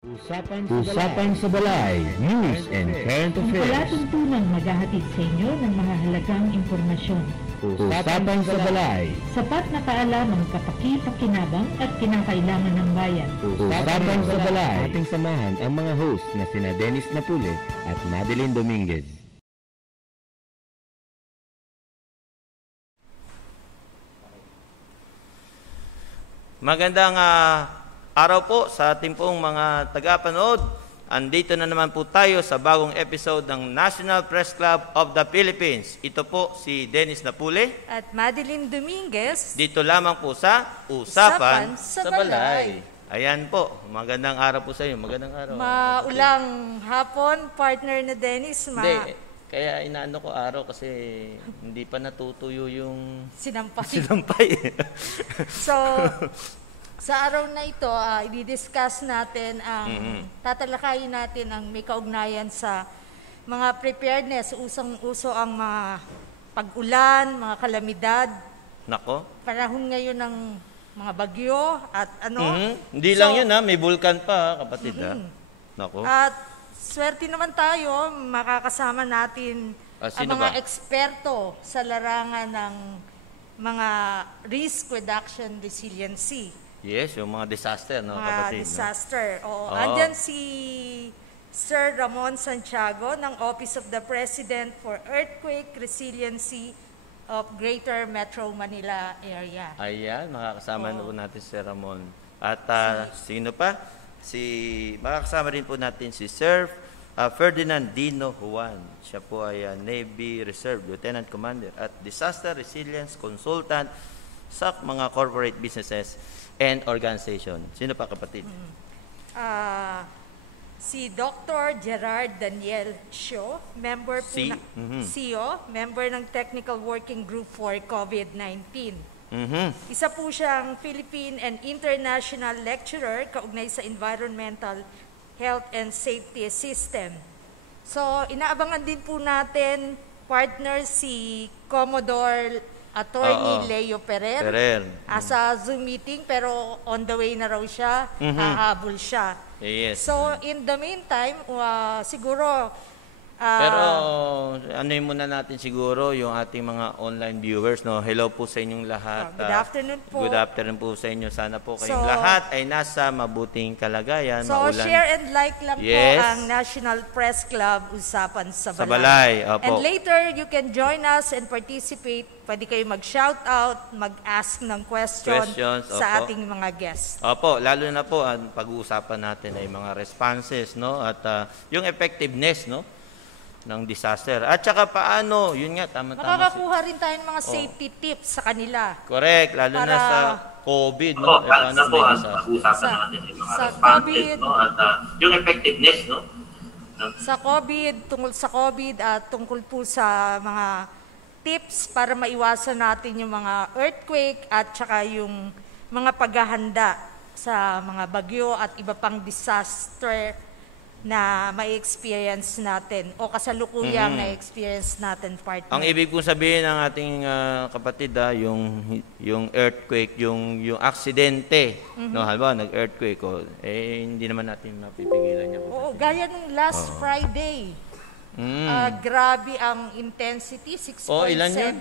Usapan sa Balay, News and Current Ang Affairs. palatuntunang maghahatid sa inyo ng mahahalagang impormasyon. Usapan sa Balay. Sapat na kaalaman, kapaki-pakinabang at kinakailangan ng bayan. Usapan sa Balay. Ating samahan ang mga host na sina Dennis Napule at Madeline Dominguez. Magandang araw po sa ating pong mga tagapanood. Andito na naman po tayo sa bagong episode ng National Press Club of the Philippines. Ito po si Dennis Napule. At Madeline Dominguez. Dito lamang po sa Usapan sa sa Balay. Ayan po, magandang araw po sa iyo. Magandang araw. Maulang hapon, partner na Dennis. Hindi, kaya inaano ko araw kasi hindi pa natutuyo yung Sinampay. sinampay. So, sa araw na ito, i-discuss natin tatalakayin natin ang may kaugnayan sa mga preparedness. Usong-uso ang mga pag-ulan, mga kalamidad. Nako. Panahon ngayon ng mga bagyo at ano. Hindi lang yun may vulkan pa kapatid Nako. At swerte naman tayo, makakasama natin ang Sino mga ba? eksperto sa larangan ng mga risk reduction resiliency. Yes, yung mga disaster, no, Mga kapatid. disaster. Oo. Oo. Andyan si Sir Ramon Santiago ng Office of the President for Earthquake Resiliency of Greater Metro Manila Area. Ayan, makakasama na po natin si Ramon. At sino pa? Makakasama rin po natin si Sir Ferdinand Dino Juan. Siya po ay Navy Reserve Lieutenant Commander at Disaster Resilience Consultant sa mga corporate businesses and organization. Sino pa, kapatid? Si Dr. Gerard Daniel Sio, member po CEO, member ng Technical Working Group for COVID-19. Isa po siyang Philippine and International Lecturer kaugnay sa Environmental Health and Safety System. So, inaabangan din po natin partner si Commodore Attorney Leo Perer. Sa Zoom meeting pero on the way na raw siya, hahabol siya. Yes. So, in the meantime, siguro Pero ano muna natin siguro yung ating mga online viewers, no. Hello po sa inyong lahat. Good afternoon po. Good afternoon po sa inyo. Sana po kayong lahat ay nasa mabuting kalagayan, So, maulan. share and like lang po Yes. ang National Press Club Usapan sa Sa Balay. Balay, opo. And later, you can join us and participate. Pwede kayo mag-shoutout, mag-ask ng questions sa opo. ating mga guests. Opo, lalo na po ang pag-uusapan natin ay mga responses, no, at yung effectiveness, no, ng disaster. At saka paano, yun nga, tama-tama. Makakakuha rin tayo ng mga safety tips sa kanila. Correct, lalo na sa COVID, no? Paano Paano po may ang disaster? pag-uusapan natin yung mga sa responses, COVID. no? At yung effectiveness, no? Sa COVID, tungkol sa COVID at tungkol po sa mga tips para maiwasan natin yung mga earthquake at saka yung mga paghahanda sa mga bagyo at iba pang disaster na ma-experience natin o kasalukuyang na-experience natin, partner. Ang ibig kong sabihin ng ating kapatid, yung earthquake, yung aksidente, no, halimbawa nag-earthquake, hindi naman natin mapipigilan niya. Oo, gaya nung last Friday. Grabe ang intensity, 6.7. Ilan yun?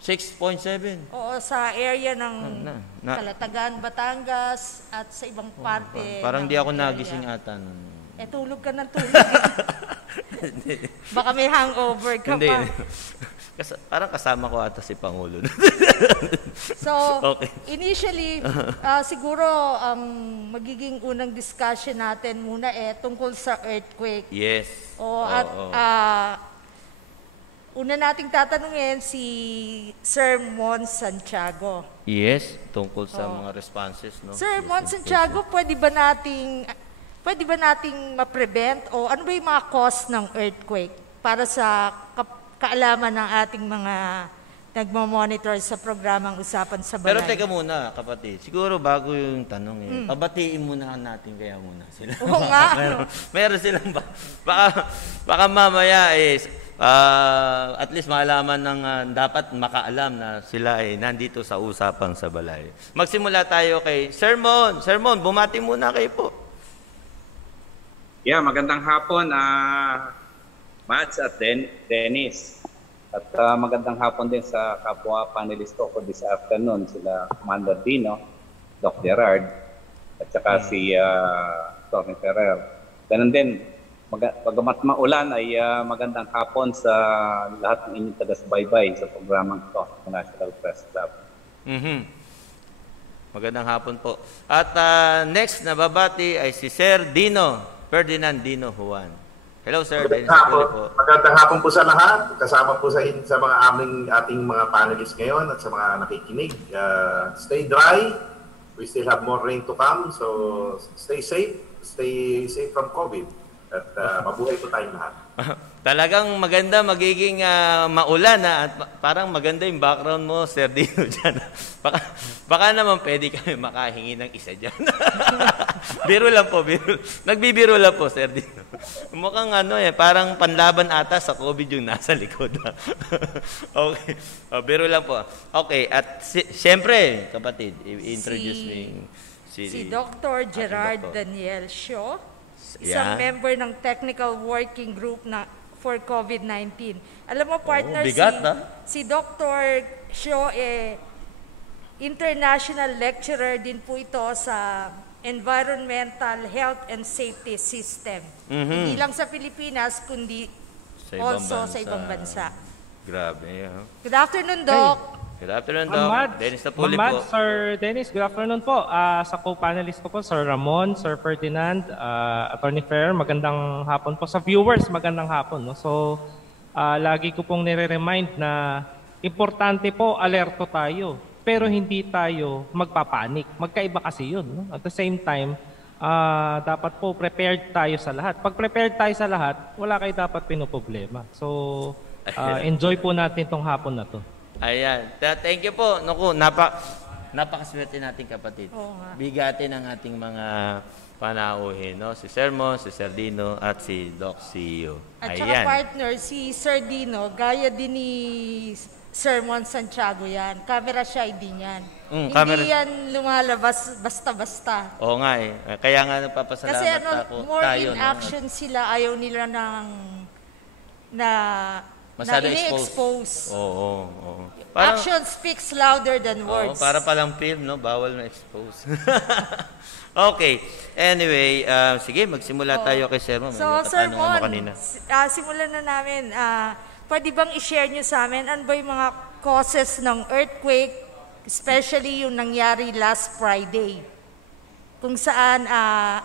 6.7. Oo, sa area ng Calatagan, Batangas at sa ibang parte. Parang ng di ako area. nagising ata nun. Tulog ka ng tulog. Baka may hangover ka Hindi. pa. Parang kasama ko ata si Pangulo. So, Okay. initially, siguro ang magiging unang discussion natin muna tungkol sa earthquake. Yes. Una nating tatanungin si Sir Mon Santiago. Yes, tungkol sa mga responses, no? Sir Mon Santiago, pwede ba nating ma-prevent o ano ba yung mga cause ng earthquake para sa kaalaman ng ating mga nagmo-monitor sa programang Usapan sa Balay? Pero teka muna, kapatid. Siguro bago yung tanong pabatiin muna natin kaya muna sila. Oo nga. meron silang baka mamaya at least malaman ng dapat makaalam na sila ay nandito sa Usapang sa Balay. Magsimula tayo kay Sermon. Sermon, bumati muna kayo po. Yeah, magandang hapon, Mads at Dennis. At magandang hapon din sa kapwa panelist ko this afternoon, sila Commander Dino, Doc Gerard, at saka si Tony Ferrer. Ganun din, bagamat maulan ay magandang hapon sa lahat ng inyong taga-subaybay sa programang ito, sa National Press Club. Magandang hapon po. At next na babati ay si Sir Dino, Ferdinand Dino Juan. Hello, Sir. Magandang hapon po sa lahat. Kasama po sa mga ating mga panelists ngayon at sa mga nakikinig. Stay dry. We still have more rain to come. So, stay safe. Stay safe from COVID. At mabuhay po tayong lahat. Talagang maganda magiging maulan at parang maganda yung background mo, Sir Dino, dyan. Baka naman pwede kami makahingi ng isa dyan. Biro lang po, nagbibiro lang po, Sir Dino. Mukhang parang panlaban ata sa COVID yung nasa likod. Okay, biro lang po. Okay, at siyempre, kapatid, i-introduce mo si Dr. Gerard Daniel Shaw, isang member ng Technical Working Group for COVID-19. Alam mo, partner, si Dr. Shaw, international lecturer din po ito sa Environmental Health and Safety System. Hindi lang sa Pilipinas, kundi sa ibang bansa. Grabe. Good afternoon, Doc. Good afternoon, Doc. Dennis Napuli po. Sir Dennis, good afternoon po. Sa co-panelist ko po, Sir Ramon, Sir Ferdinand, Attorney Ferrer, magandang hapon po. Sa viewers, magandang hapon. No? So, lagi ko pong nire-remind na importante po, alerto tayo. Pero hindi tayo magpapanik. Magkaiba kasi yun. No? At the same time, dapat po prepared tayo sa lahat. Pag prepared tayo sa lahat, wala kayo dapat pinoproblema. So, enjoy po natin tong hapon na to. Ayan. Thank you po. Naku, napakaswerte natin, kapatid. Bigatin ang ating mga panauhin, no? Si Sir Mon, si Sir Dino, at si Doc CEO. At saka partner, si Sir Dino, gaya din ni Sir Mon Santiago yan. Camera shy din yan. Hindi yan lumalabas basta-basta. Oo nga eh. Kaya nga napapasalamat kasi ako. More in action sila, ayaw nila na ini-expose. Oo. Action speaks louder than words. Para palang film, no? Bawal na-expose. Okay. Anyway, sige, magsimula tayo kay Sir Mon. So, Sir Mon, simulan na namin. Pwede bang i-share nyo sa amin ano ba yung mga causes ng earthquake, especially yung nangyari last Friday? Kung saan,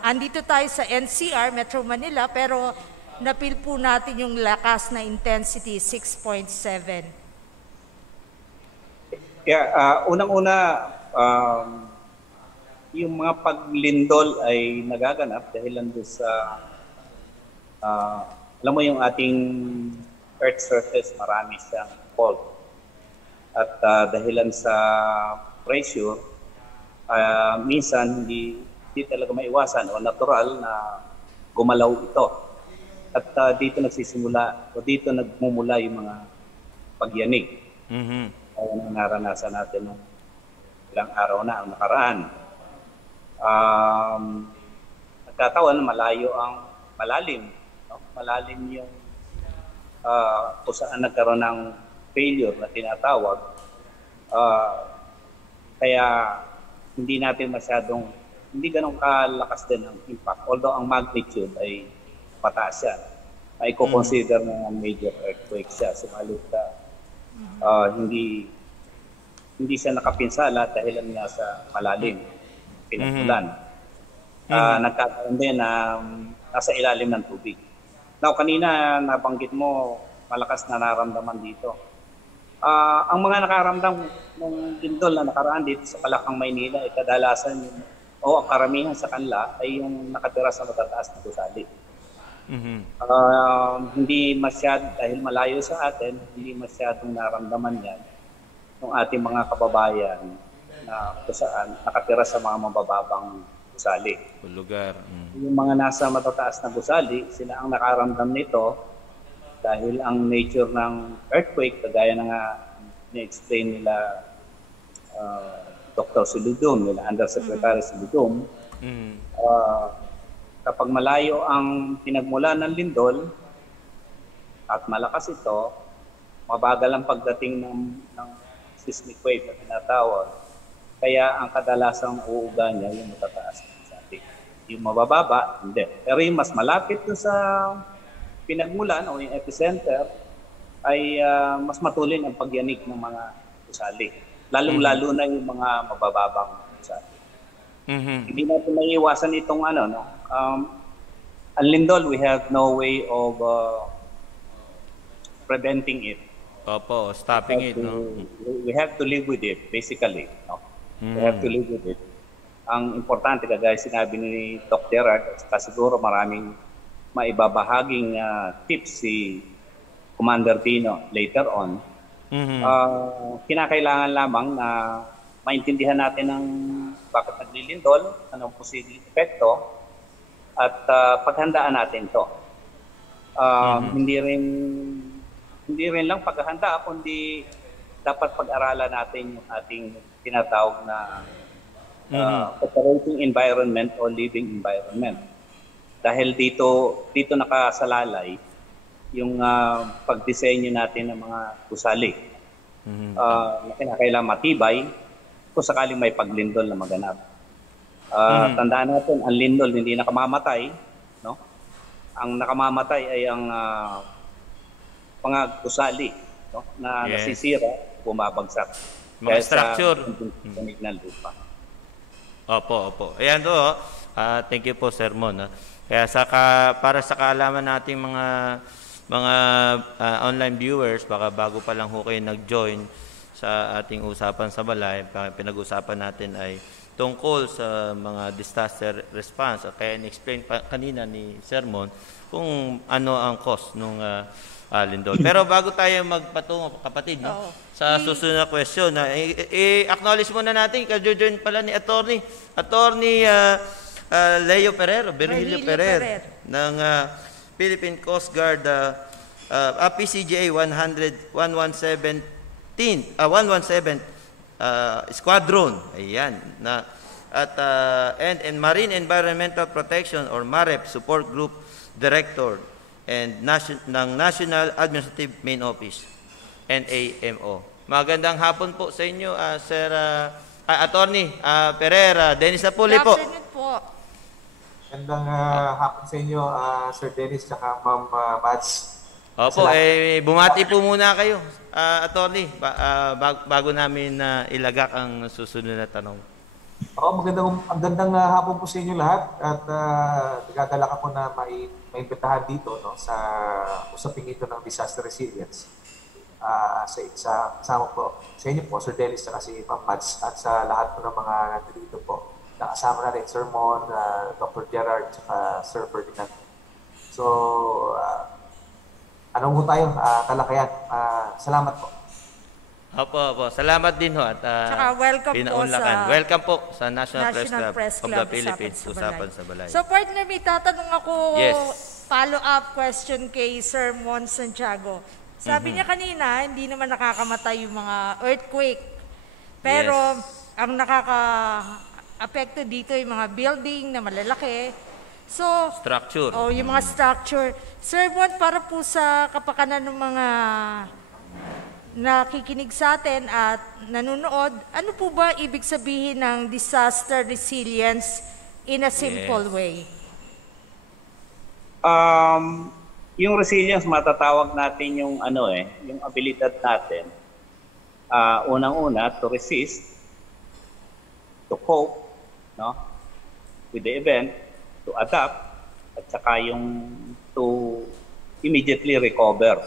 andito tayo sa NCR, Metro Manila, pero napil po natin yung lakas na intensity, 6.7. Unang-una, yung mga paglindol ay nagaganap dahil doon sa, alam mo yung ating Earth surface, marami siyang fault. At dahilan sa pressure, minsan hindi talaga maiwasan o natural na gumalaw ito. At dito nagsisimula o dito nagmumula yung mga pagyanig. Ang naranasan natin ng ilang araw na ang nakaraan. Nagkataon malayo ang malalim. No? Malalim yung kung saan nagkaroon ng failure na tinatawag. Kaya hindi natin hindi ganun kalakas din ang impact. Although ang magnitude ay mataas yan. Ay consider na major earthquake siya. Sumalit hindi siya nakapinsala dahil nga sa malalim, pinagmulan. Nagkataon din na nasa ilalim ng tubig. Now, kanina nabanggit mo, malakas na naramdaman dito. Ang mga nakaramdam ng lindol na nakaraan dito sa Palakang, Maynila, ay kadalasan ang karamihan sa kanila ay yung nakatira sa matataas na gusali. Hindi dahil malayo sa atin, hindi masyadong naramdaman yan ng ating mga kababayan na kung saan nakatira sa mga mabababang gusali. Lugar. Yung mga nasa matataas na gusali, sila ang nakaramdam nito dahil ang nature ng earthquake, kagaya na nga ni-explain nila Dr. Siludum, nila Undersecretary Siludum, Kapag malayo ang pinagmulan ng lindol at malakas ito, mabagal ang pagdating ng seismic wave na tinatawag. Kaya ang kadalasang uuga niya yung matataas sa atin. Yung mabababa, hindi. Pero yung mas malapit sa pinagmulan o yung epicenter ay mas matulin ang pagyanig ng mga gusali. Lalong-lalo na yung mga mabababang gusali. Hindi natin maiiwasan itong ang lindol, we have no way of preventing it. Opo, stopping it, no? We have to live with it, basically. No? We have to live with it. Ang importante, kagaya sinabi ni Doc Gerard, at siguro maraming maibabahaging tips si Commander Dino later on. Kinakailangan lamang na maintindihan natin ang bakit naglilindol, anong posibleng epekto, at paghandaan natin to. Hindi rin lang paghahanda, kundi dapat pag-aralan natin yung ating tinatawag na operating environment o living environment. Dahil dito nakasalalay yung pagdisenyo natin ng mga gusali. Na kinakailangan matibay kung sakaling may paglindol na maganap. Tandaan natin, ang lindol hindi nakamamatay, no? Ang nakamamatay ay ang mga gusali, no? Na nasisira, bumabagsak. Mga structure. Ng lupa. Opo. Ayan to, thank you po, Sir Mon. Kaya para sa kaalaman nating mga online viewers, baka bago pa lang ho kayo nag-join sa ating usapan sa balay, pinag-usapan natin ay tungkol sa mga disaster response. Kaya in-explain kanina ni Sir Mon kung ano ang cause ng lindol. Pero bago tayo magpatungo, kapatid, no? Sa susunod na question, i-acknowledge muna natin, ka-join pala ni Attorney Leo Ferrer, Virgilio Ferrer ng Philippine Coast Guard PCGA 117 Squadron. Ayan. And Marine Environmental Protection or MAREP Support Group Director and ng National Administrative Main Office, NAMO. Magandang hapon po sa inyo, Sir Attorney Pereira. Dennis Napuli po. Good afternoon po. Magandang hapon sa inyo, Sir Dennis at Ma'am Mads. Opo, bumati po muna kayo, Attorney, bago namin ilagak ang susunod na tanong. Magandang hapon po sa inyo lahat at nagagalak ako na maimbitahan dito, no, sa usaping ito ng disaster resilience. Kasama po sa inyo po, Sir Dennis at si Ma'am Mads, at sa lahat po ng mga nandito po. Nakasama na rin Sir Mon, Dr. Gerard, at Sir Ferdinand. So, anong po tayo? Talakayan. Salamat po. Opo. Salamat din ho. At welcome po sa National Press Club of the Philippines, Usapan sa Balay. So, partner, may tatanong ako, follow-up question kay Sir Mon Santiago. Sabi niya kanina, hindi naman nakakamatay yung mga earthquake. Pero, ang nakaka-apekto dito yung mga building na malalaki. So, structure. Yung mga structure. Sir Mon, para po sa kapakanan ng mga nakikinig sa atin at nanonood, ano po ba ibig sabihin ng disaster resilience in a simple way? Yung resilience, matatawag natin yung yung abilidad natin. Unang-una, to resist, to cope, no, with the event, to adapt, at saka yung to immediately recover.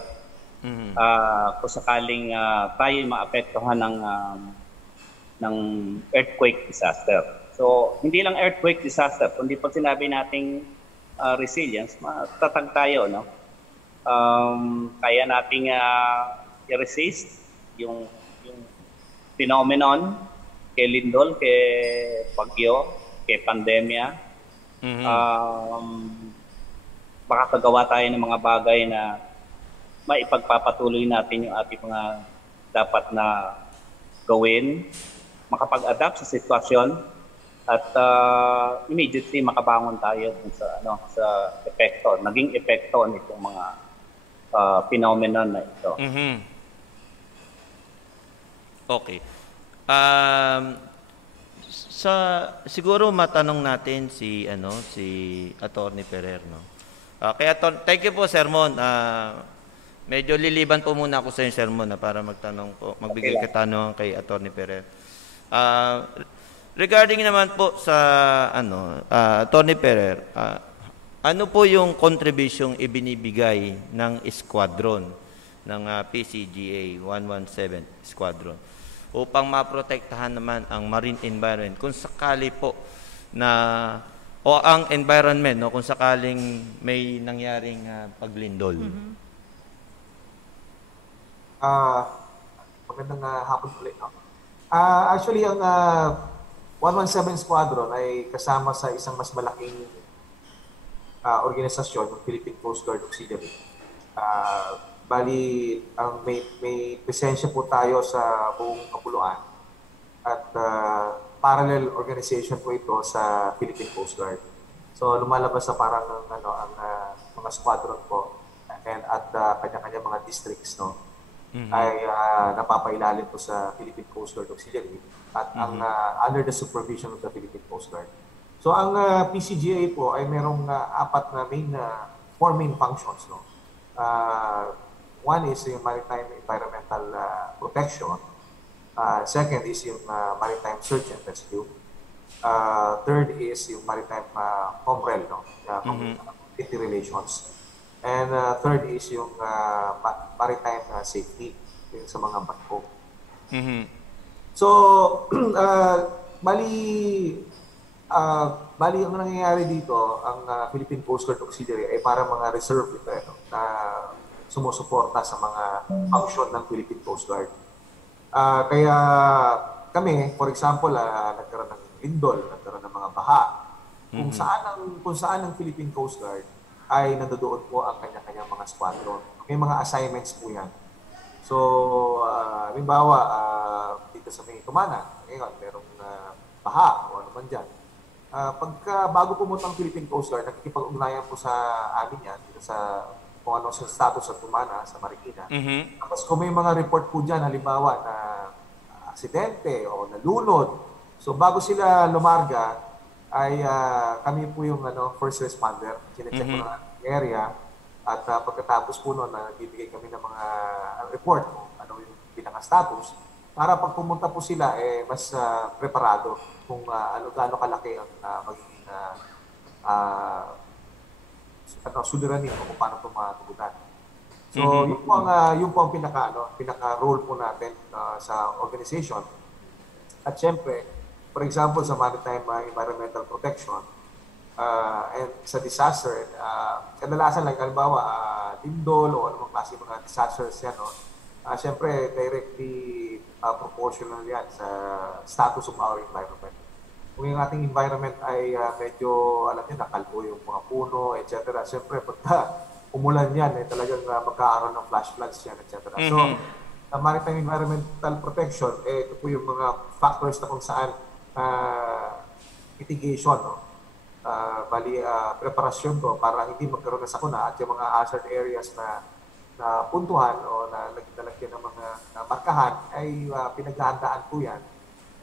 Kung sakaling tayo maapektuhan ng earthquake disaster. So, hindi lang earthquake disaster, kundi pag sinabi nating resilience, matatag tayo, no? Kaya nating i-resist yung phenomenon kay lindol, kay bagyo, kay pandemya. Makakagawa tayo ng mga bagay na maipagpapatuloy natin yung ating mga dapat na gawin, makapag-adapt sa sitwasyon, at immediately makabangon tayo dun sa epekto, naging epekto nitong mga phenomenon na ito. Okay. Siguro matanong natin si Attorney Ferrer, no. Thank you po, Sermon. Medyo liliban po muna ako sa yung sermon para magbigay katanungan kay Attorney Ferrer. Regarding naman po sa Attorney Ferrer, ano po yung contribution ibinibigay ng squadron ng PCGA 117 Squadron upang maprotektahan naman ang marine environment kung sakali po o ang environment, no, kung sakaling may nangyaring paglindol? Magandang hapon ulit. No? Actually, ang 117 Squadron ay kasama sa isang mas malaking organisasyon, ng Philippine Coast Guard Auxiliary. Bali, may presensya po tayo sa buong kapuluan at parallel organization po ito sa Philippine Coast Guard. So lumalabas sa parang ang mga squadron po at kanya-kanya mga districts, no, ay napapailalim po sa Philippine Coast Guard Auxiliary at ang under the supervision of the Philippine Coast Guard. So ang PCGA po ay merong apat na four main functions, no. One is yung maritime environmental protection. Second is yung maritime search and rescue. Third is yung maritime COMREL, no? Community relations. And third is yung maritime safety yung sa mga barko. So, bali ang nangyayari dito, ang Philippine Coast Guard Auxiliary ay para mga reserve ito, no? Na sumusuporta sa mga function ng Philippine Coast Guard. Kaya kami, for example, nagkaroon ng lindol, nagkaroon ng mga baha. Kung saan ang Philippine Coast Guard ay nandoon po ang kanya-kanyang mga squadron. May mga assignments po yan. So, halimbawa, dito sa may Tumana, ngayon, merong baha o ano man dyan. Bago pumunta ang Philippine Coast Guard, nakikipag-ugnayan po sa amin yan, dito sa kung ano sa status sa Tumana, sa Marikina. Tapos kung may mga report po dyan, halimbawa na aksidente o nalunod, so bago sila lumarga, ay kami po yung first responder. Sinecheck po na area at pagkatapos po noon, nagbibigay kami ng mga report kung ano yung pinaka-status para pag pumunta po sila, mas preparado kung gaano kalaki ang magiging suliranin kung paano ito matugunan. So, yun po ang pinaka-role po natin sa organization. At syempre, for example, sa maritime environmental protection and sa disaster, kadalasan lang, halimbawa, lindol o anumang klase mga disasters yan, no? Syempre, directly proportional yan sa status of our environment. Kung yung ating environment ay medyo, alam niyo, nakalbo yung mga puno, etc. Siyempre, pagka umulan yan, talagang magkakaroon ng flash floods yan, etc. So, sa maritime environmental protection, ito po yung mga factors na kung saan mitigation, no? Preparasyon to para hindi magkaroon ng sakuna at yung mga hazard areas na puntuhan o na naglalagyan ng mga markahan ay pinaghahandaan po yan.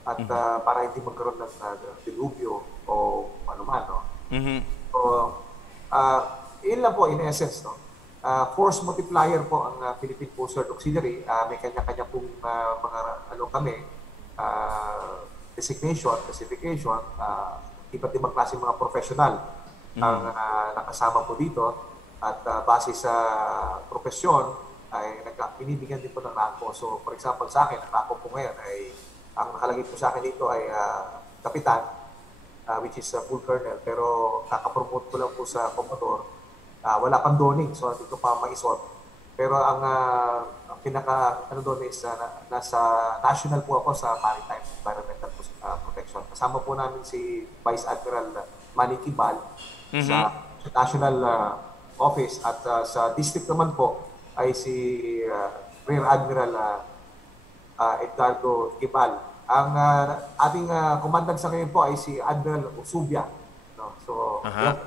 At para hindi magkaroon ng dilubyo o ano man, no? So, yun lang po in essence, no? Force multiplier po ang Philippine Coast Guard Auxiliary. May kanya-kanya pong mga designation, classification, iba't ibang klase mga professional ang nakasama po dito. At base sa profesyon ay binibigyan din po ng rango. So for example sa akin, ang rango po ngayon ay ang nakalagay po sa akin dito ay kapitan, which is full colonel, pero kakapromote ko lang po sa commodore. Wala pang doning, so hindi ko pa maisot. Pero ang pinaka doon is nasa national po ako sa maritime environmental protection. Kasama po namin si Vice Admiral Manny Kibal sa national office at sa district naman po ay si Rear Admiral Edgardo Kibal Ang ating commandant sa ngayon po ay si Admiral Usubia. No? So, Aha.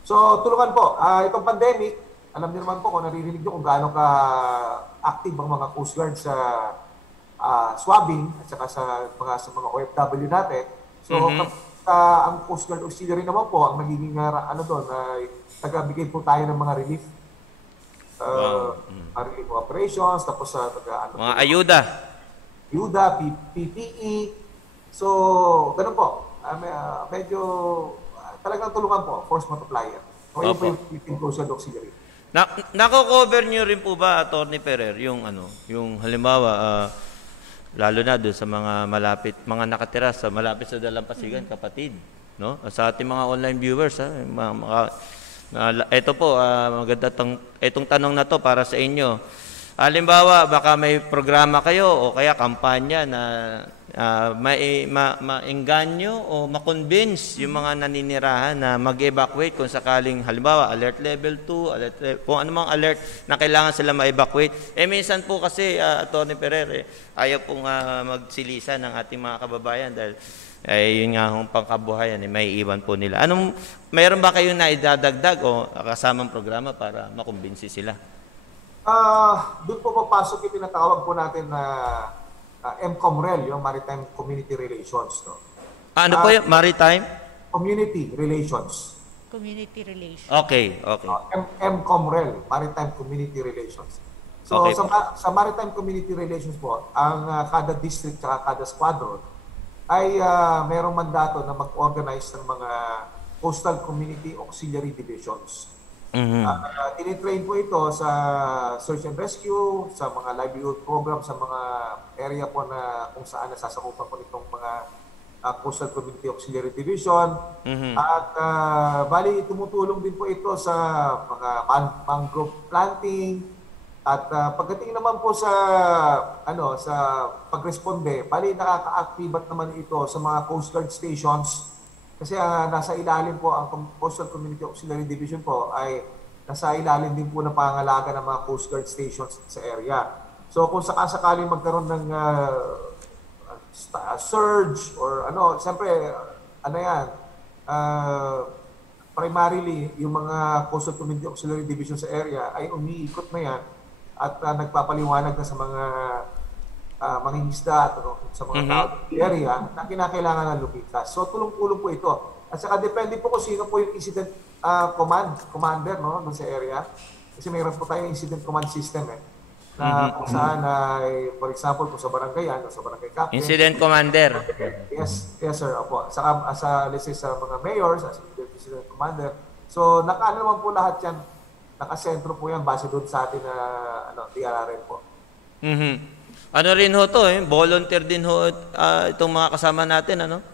so tulungan po. Itong pandemic, alam niyo naman po kung naririnig niyo kung gaano ka-active ang mga Coast Guard sa swabbing at saka sa mga OFW natin. So, ang Coast Guard Auxiliary naman po, ang magiging doon, taga-bigay po tayo ng mga relief. Relief operations, tapos Mga ayuda. Ayuda, PPE. So, ganun po. Medyo talagang tulungan po, force multiplier. So, yun po yung Philippine Coast Guard Auxiliary. Nako-cover niyo rin po ba, Atty. Ferrer, yung halimbawa, lalo na doon sa mga nakatira sa malapit sa Dalampasigan, kapatid, no? Sa ating mga online viewers, ito po, maganda itong tanong na to para sa inyo. Halimbawa, baka may programa kayo o kaya kampanya na maengganyo o makonvince yung mga naninirahan na mag-evacuate kung sakaling halimbawa alert level 2, kung anumang alert na kailangan sila ma-evacuate. Minsan po kasi, Atty. Ferrer, ayaw pong magsilisan ng ating mga kababayan dahil yun nga hong pangkabuhayan, may iwan po nila. Mayroon ba kayong naidadagdag o kasamang programa para makumbinsi sila? Doon po papasok yung tinatawag po natin na MCOMREL, yung Maritime Community Relations. No? Ano po yung Maritime? Community Relations. Community Relations. Okay. MCOMREL, Maritime Community Relations. So, Okay. sa Maritime Community Relations po, ang kada district at kada squadron ay mayroong mandato na mag-organize ng mga Coastal Community Auxiliary Divisions. Tinitrain po ito sa search and rescue, sa mga livelihood program, sa mga area po na kung saan nasasakupan po nitong mga Coastal Community Auxiliary Division. At bali, tumutulong din po ito sa mga mangrove planting. At pagdating naman po sa sa pagresponde, bali nakaka-activate naman ito sa mga Coast Guard stations. Kasi nasa ilalim po ang Coastal Community Auxiliary Division po ay nasa ilalim din po ng pangalaga ng mga Coast Guard stations sa area. So kung sakasakaling magkaroon ng surge or siyempre primarily yung mga Coastal Community Auxiliary Division sa area ay umiikot na yan at nagpapaliwanag na sa mga mangingisda at sa mga tao area na kinakailangan ng lumitas. So tulong-tulong po ito. At saka depende po kung sino po yung incident commander doon sa area. Kasi mayroon po tayong incident command system na kung saan for example kung sa barangay sa barangay captain. Incident commander. Yes sir. Opo. Let's say sa mga mayors, as incident commander. So naman po lahat yan. Nakasentro po yan base doon sa atin na DRRM po. Ano rin ho to, volunteer din ho itong mga kasama natin, ano?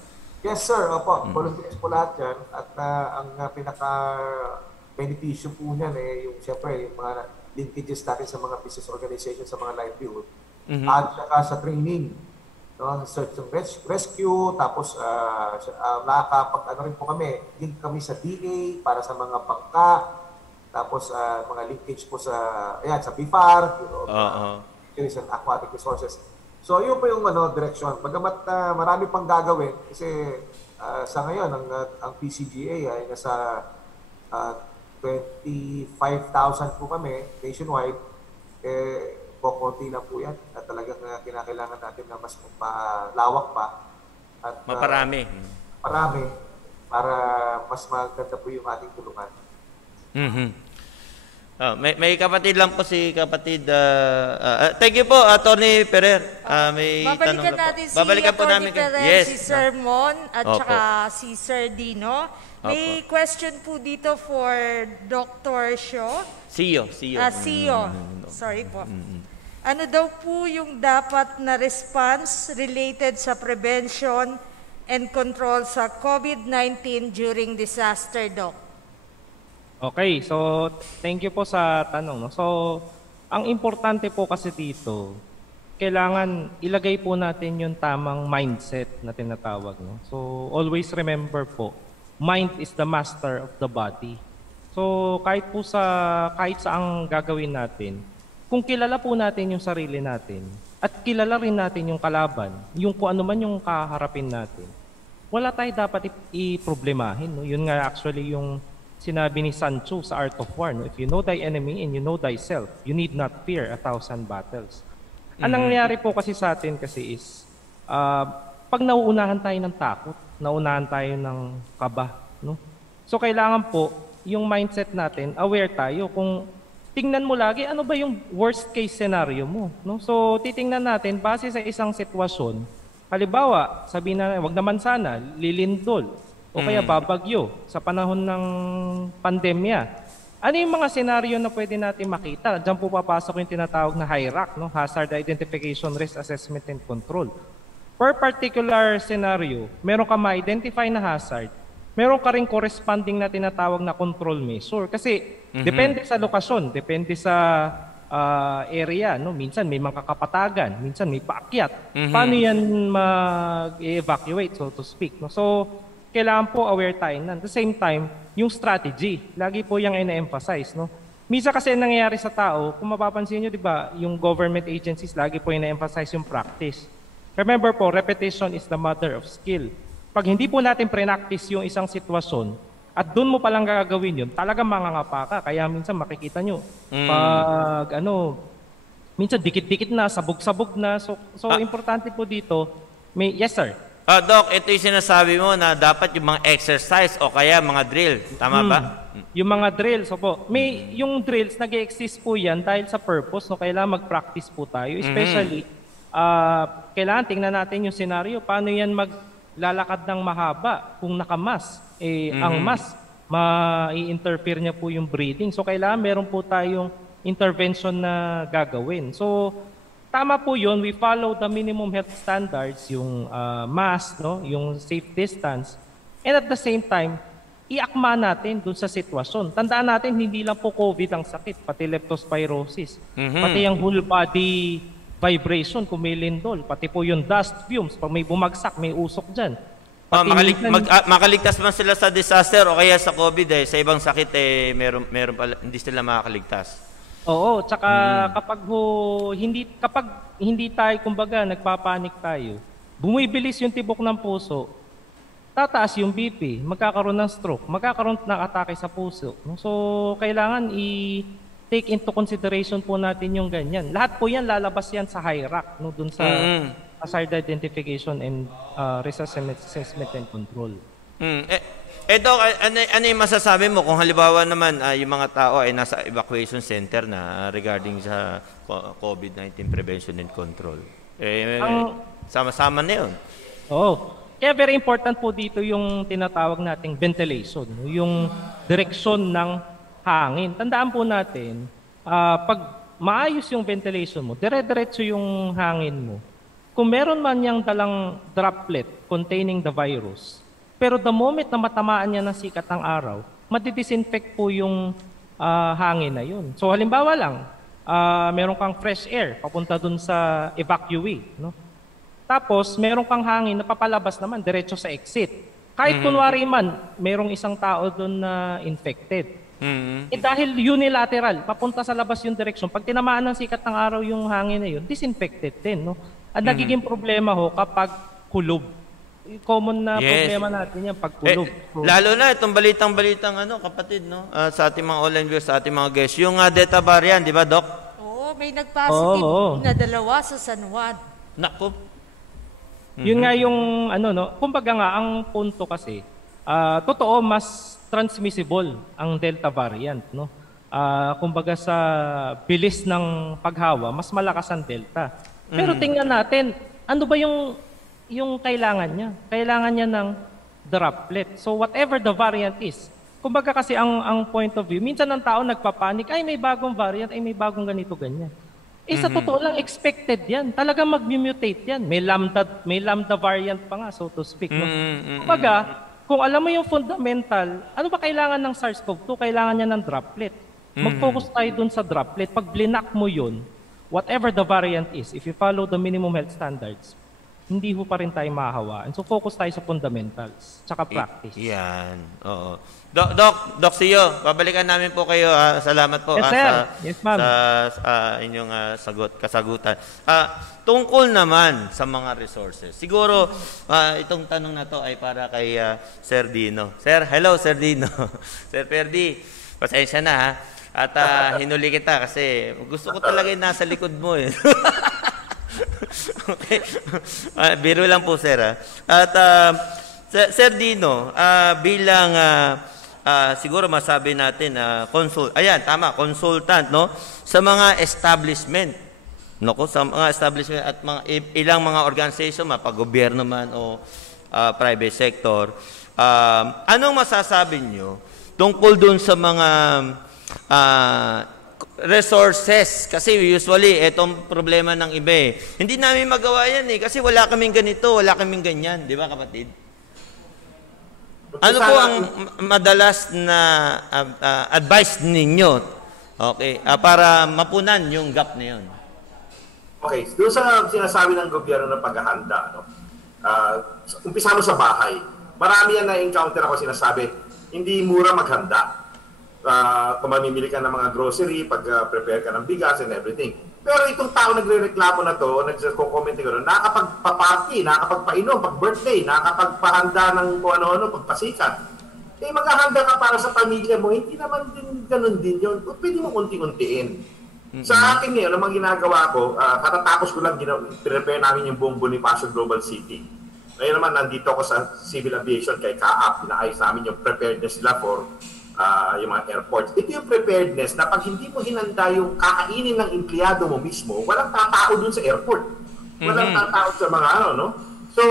Yes sir, opo. Volunteers po lahat yan. At ang pinaka-beneficyo po niyan yung siyempre yung mga linkages natin sa mga business organizations, sa mga livelihood. At saka sa training, search and rescue, tapos nakakapag rin po kami, link kami sa DA para sa mga bangka, tapos mga linkage po sa BIFAR, and aquatic resources. So yun po yung direction. Bagamat marami pang gagawin kasi sa ngayon ang PCGA ay nasa 25,000 po kami nationwide. Konti lang po yan. At talagang kinakailangan natin na mas malawak pa. At Maparami. Marami para mas maganda po yung ating tulungan. May kapatid lang po si kapatid. Thank you po, Atty. Ferrer. May tanong na po. Natin si Babalikan po Atty. namin. Ferrer, si Sir Mon at saka si Sir Dino. May Opo. question po dito for Dr. Shaw. CEO. CEO. Sorry po. Ano daw po yung dapat na response related sa prevention and control sa COVID-19 during disaster, Doc? Okay, so thank you po sa tanong. So, ang importante po kasi dito, kailangan ilagay po natin yung tamang mindset na tinatawag. So, always remember po, mind is the master of the body. So, kahit sa ang gagawin natin, kung kilala po natin yung sarili natin, at kilala rin natin yung kalaban, yung kung ano man yung kaharapin natin, wala tayo dapat i-problemahin. No? Yun nga actually yung sinabi ni Sancho sa Art of War. No? If you know thy enemy and you know thyself, you need not fear 1,000 battles. Ang nangyayari po kasi sa atin kasi is, pag nauunahan tayo ng takot, nauunahan tayo ng kaba. No? So kailangan po, yung mindset natin, aware tayo kung tingnan mo lagi, ano ba yung worst case scenario mo? No? So titingnan natin, base sa isang sitwasyon, halimbawa, sabihin na, wag naman sana, lilindol, o kaya babagyo sa panahon ng pandemya. Ano yung mga senaryo na pwede natin makita? Diyan po papasok yung tinatawag na HIRAC, no? Hazard Identification, Risk Assessment, and Control. Per particular scenario, meron ka ma-identify na hazard, meron ka rin corresponding na tinatawag na control measure. Kasi depende sa lokasyon, depende sa area. No? Minsan may mga kapatagan, minsan may paakyat. Paano yan mag-evacuate, so to speak? No? So, kailangan po aware tayo na. At the same time, yung strategy, lagi po yung ina-emphasize. No? Minsan kasi nangyayari sa tao, kung mapapansin nyo, di ba, yung government agencies, lagi po ina-emphasize yung practice. Remember po, repetition is the mother of skill. Pag hindi po natin pre-practice yung isang sitwasyon, at doon mo palang gagawin yun, talagang mangangapa ka. Kaya minsan makikita nyo, pag minsan dikit-dikit na, sabog-sabog na. So importante po dito, yes sir. Doc, ito yung sinasabi mo na dapat yung mga exercise o kaya mga drill. Tama ba? Yung mga drills, opo. Yung drills, nag-exist po yan dahil sa purpose. No? Kailangan mag-practice po tayo. Especially, kailangan tingnan natin yung scenario. Paano yan maglalakad ng mahaba kung nakamas? Ang mas, ma-i-interfere niya po yung breathing. So, kailangan meron po tayong intervention na gagawin. So, tama po yun, we follow the minimum health standards, yung mask, no? Yung safe distance. And at the same time, iakma natin dun sa sitwasyon. Tandaan natin, hindi lang po COVID ang sakit, pati leptospirosis. Pati yung whole body vibration kung may lindol, pati po yung dust fumes, pag may bumagsak, may usok dyan. Makaligtas man sila sa disaster o kaya sa COVID, sa ibang sakit, meron pala, hindi sila makakaligtas. Oo, tsaka kapag hindi tayo, kumbaga, nagpapanik tayo, bumibilis yung tibok ng puso, tataas yung BP, magkakaroon ng stroke, magkakaroon ng atake sa puso. So, kailangan i-take into consideration po natin yung ganyan. Lahat po yan, lalabas yan sa HIRAC, no, dun sa hazard identification and risk assessment and control. Doc, ano yung masasabi mo kung halimbawa naman yung mga tao ay nasa evacuation center na regarding sa COVID-19 prevention and control? Sama-sama na yun. Oo. Kaya very important po dito yung tinatawag nating ventilation, yung direksyon ng hangin. Tandaan po natin, pag maayos yung ventilation mo, dire-diretso yung hangin mo, kung meron man yung dalang droplet containing the virus, pero the moment na matamaan niya ng sikat ng araw, madidisinfect po yung hangin na yun. So halimbawa lang, meron kang fresh air papunta dun sa evacuee. No? Tapos meron kang hangin na papalabas naman diretso sa exit. Kahit kunwari man, merong isang tao dun na infected. Dahil unilateral, papunta sa labas yung direksyon, pag tinamaan ng sikat ng araw yung hangin na yun, disinfected din. No? Ang nagiging problema ho kapag kulob. Common na problema natin yan pagkulog. Lalo na itong balitang kapatid, no? Sa ating mga online viewers, sa ating mga guests, yung Delta variant, di ba, Doc? Oo, may nag-positive na 2 sa San Juan. Naku. Yun nga yung kumbaga nga ang punto kasi, totoo mas transmissible ang Delta variant, no? Kumbaga sa bilis ng paghawa, mas malakas ang Delta. Pero tingnan natin, ano ba yung kailangan niya? Kailangan niya ng droplet. So whatever the variant is, kumbaga kasi ang point of view, minsan ang tao nagpapanik, ay may bagong variant, ay may bagong ganito, ganyan. Sa totoo lang, expected yan. Talagang mag-mutate yan. May lambda variant pa nga, so to speak. No? Kumbaga, kung alam mo yung fundamental, ano ba kailangan ng SARS-CoV-2? Kailangan niya ng droplet. Mag-focus tayo dun sa droplet. Pag blinak mo yun, whatever the variant is, if you follow the minimum health standards, hindi ho pa rin tayo mahawaan. So focus tayo sa fundamentals, tsaka practice. Yan. Oo. Doc Sio, babalikan namin po kayo. Salamat po Yes, sir. Yes, ma'am. sa inyong kasagutan. Tungkol naman sa mga resources. Siguro, itong tanong na to ay para kay Sir Dino. Sir, hello, Sir Dino. Sir Ferdy, pasensya na ha. At hinuli kita kasi gusto ko talaga yung nasa likod mo eh. Okay. Biro lang po, sir. At Sir Dino, bilang siguro masabi natin consultant, no, sa mga establishment, sa mga establishment at ilang mga organization, mapag-gobyerno man o private sector, anong masasabi nyo tungkol dun sa mga resources? Kasi usually, itong problema ng iba hindi namin magawa yan kasi wala kaming ganito, wala kaming ganyan. Di ba, kapatid? Ano po ang madalas na advice ninyo para mapunan yung gap na yun? Okay, doon sa sinasabi ng gobyerno ng paghahanda, umpisa mo sa bahay. Marami yan na-encounter ako sinasabi, hindi mura maghanda. Kung mamimili ka ng mga grocery, pag-prepare ka ng bigas and everything. Pero itong tao nagre-reklamo na to, nagko-comment ko, nakakapag-party, nakakapagpainom, pag-birthday, nakakapagpahanda ng kung ano-ano, pagpasikat. Maghahanda ka para sa pamilya mo, hindi naman din ganun din yun. Pwede mo unti-untiin. Sa akin ngayon, ang mga ginagawa ko, katatapos ko lang, prepare namin yung buong Bonifacio Global City. Ngayon naman, nandito ako sa Civil Aviation kay Kaap, inaayos namin yung preparedness nila for yung mga airports. Ito yung preparedness na pag hindi mo hinanda yung kakainin ng empleyado mo mismo, walang tatao dun sa airport. Walang tatao sa mga no? So,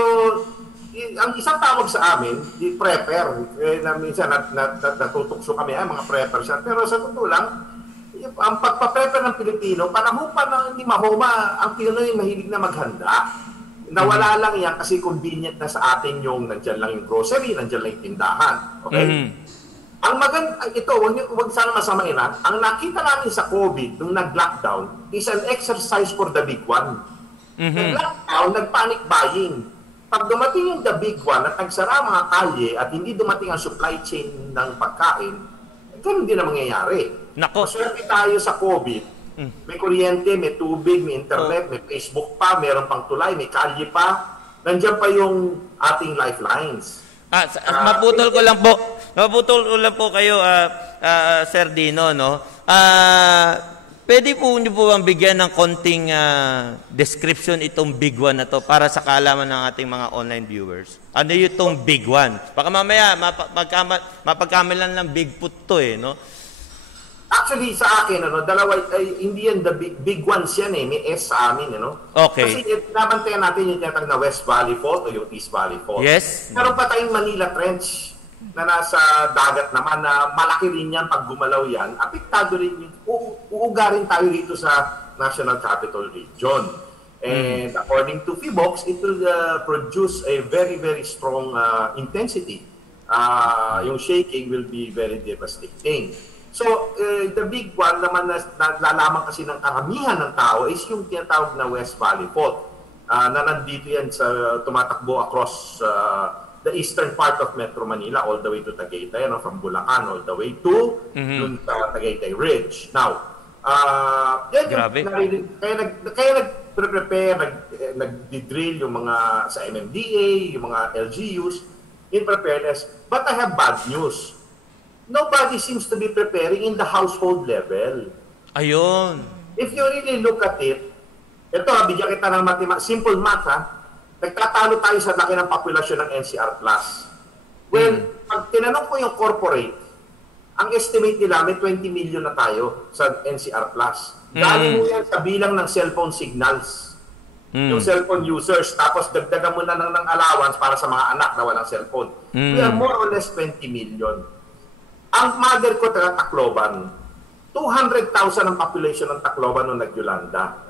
ang isang tawag sa amin, di prepper. Na minsan natutukso kami, mga prepper siya. Pero sa totoo lang, ang pagpa-prepper ng Pilipino, panahon pa ng ni Mahoma, ang Pinoy mahilig na maghanda. Nawala lang yan kasi convenient na sa atin yung nandyan lang yung grocery, nandyan lang yung tindahan. Okay? Ang maganda, ito, huwag sana masamain ang nakita namin sa COVID nung nag-lockdown is an exercise for the big one. Nag-lockdown, nag-panic buying. Pag dumating yung the big one at nagsara mga kalye at hindi dumating ang supply chain ng pagkain, ganun din ang mangyayari. Maswerte tayo sa COVID. May kuryente, may tubig, may internet, may Facebook pa, meron pang tulay, may kalye pa. Nandiyan pa yung ating lifelines. Maputol ko lang po kayo, Sir Dino, no? Pwede po niyo po bang bigyan ng konting description itong big one na to para sa kaalaman ng ating mga online viewers? Ano yung itong big one? Baka mamaya mapagkamilan lang bigfoot to no? Actually, sa akin, dalawa, hindi yan the big ones yan may S sa amin, Okay. Kasi nabantayan natin yung tinatag na West Valley Fault o yung East Valley Fault. Yes. Meron pa tayong Manila Trench na nasa dagat naman na malaki rin yan pag gumalaw yan. Apektado rin, uuga rin tayo dito sa National Capital Region. And according to PHIVOLCS, it will produce a very, very strong intensity. Yung shaking will be very devastating. So, the big one naman na nalalaman kasi ng karamihan ng tao is yung tinatawag na West Valley Fault. Na nandito yan tumatakbo across the eastern part of Metro Manila all the way to Tagaytay, from Bulacan all the way to dun sa Tagaytay Ridge. Now, kaya nag-prepare, nag-drill yung mga sa MMDA, yung mga LGUs in preparedness. But I have bad news. Nobody seems to be preparing in the household level. Ayun. If you really look at it, ito, bigyan kita ng simple math, nagtatalo tayo sa laki ng populasyon ng NCR+. Well, pag tinanong ko yung corporate, ang estimate nila may 20 million na tayo sa NCR+. Dali mo yan sa bilang ng cellphone signals. Yung cellphone users, tapos dagdagan mo na ng allowance para sa mga anak na walang cellphone. We are more or less 20 million. Ang mother ko taga Tacloban, 200,000 ang population ng Tacloban nung nag-Yolanda.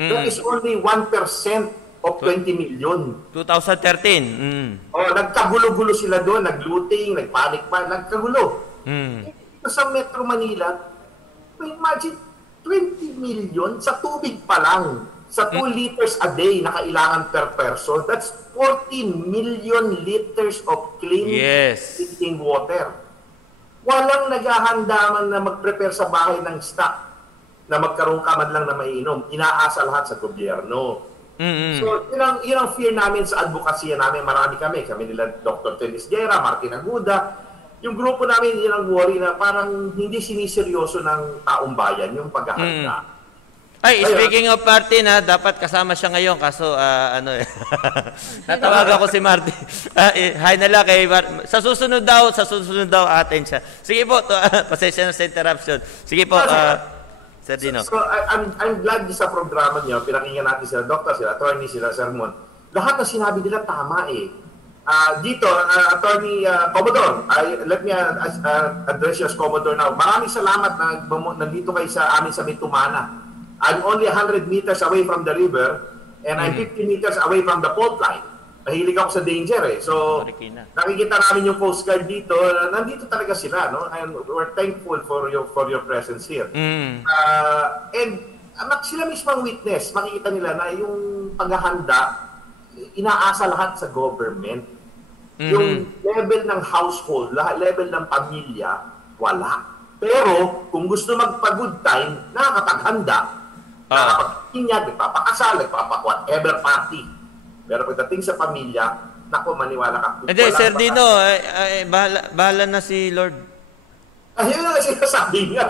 That is only 1% of 20 million. 2013. Nagkagulo-gulo sila doon, nag-looting, nag-panic pa, nagkagulo. Sa Metro Manila, imagine 20 million sa tubig pa lang. Sa 2 liters a day na kailangan per person, that's 40 million liters of clean drinking water. Walang naghahanda man na mag-prepare sa bahay ng stock na magkaroon ka man lang na mainom. Inaasa lahat sa gobyerno. So, yun ang fear namin sa advokasya namin. Marami kami. Kami nila Dr. Tenis Guerra, Martin Aguda. Yung grupo namin, yun ang worry na parang hindi siniseryoso ng taong bayan yung paghahanda. Ay, speaking of Martin, dapat kasama siya ngayon. Kaso, natawagan ko si Martin. Hi na lang kay Martin. Sa susunod daw atin siya. Sige po, pasensya na sa interruption. Sige po, Sir Dino. So, I'm glad sa programa niyo, pinakinggan natin sila, Doktor, sila, Attorney, sila, Sermon. Lahat na sinabi nila tama eh. Dito, Attorney Commodore, let me address you as Commodore now. Maraming salamat na nandito kayo sa amin sa Mitumana. I'm only 100 meters away from the river and I'm 50 meters away from the fault line. Mahilig ako sa danger eh. So, nakikita namin yung Coast Guard dito. Nandito talaga sila, no? And we're thankful for your presence here. And sila mismong witness, makikita nila na yung paghahanda, inaasa lahat sa government. Yung level ng household, level ng pamilya, wala. Pero, kung gusto magpa-good time, nakakapaghanda. Nakakapag-inyag, nagpapakasal, nagpapa-whatever party. Pero pagdating sa pamilya, naku, maniwala ka. Hindi, Sir Dino, bahala na si Lord. Ayun na sinasabi nga.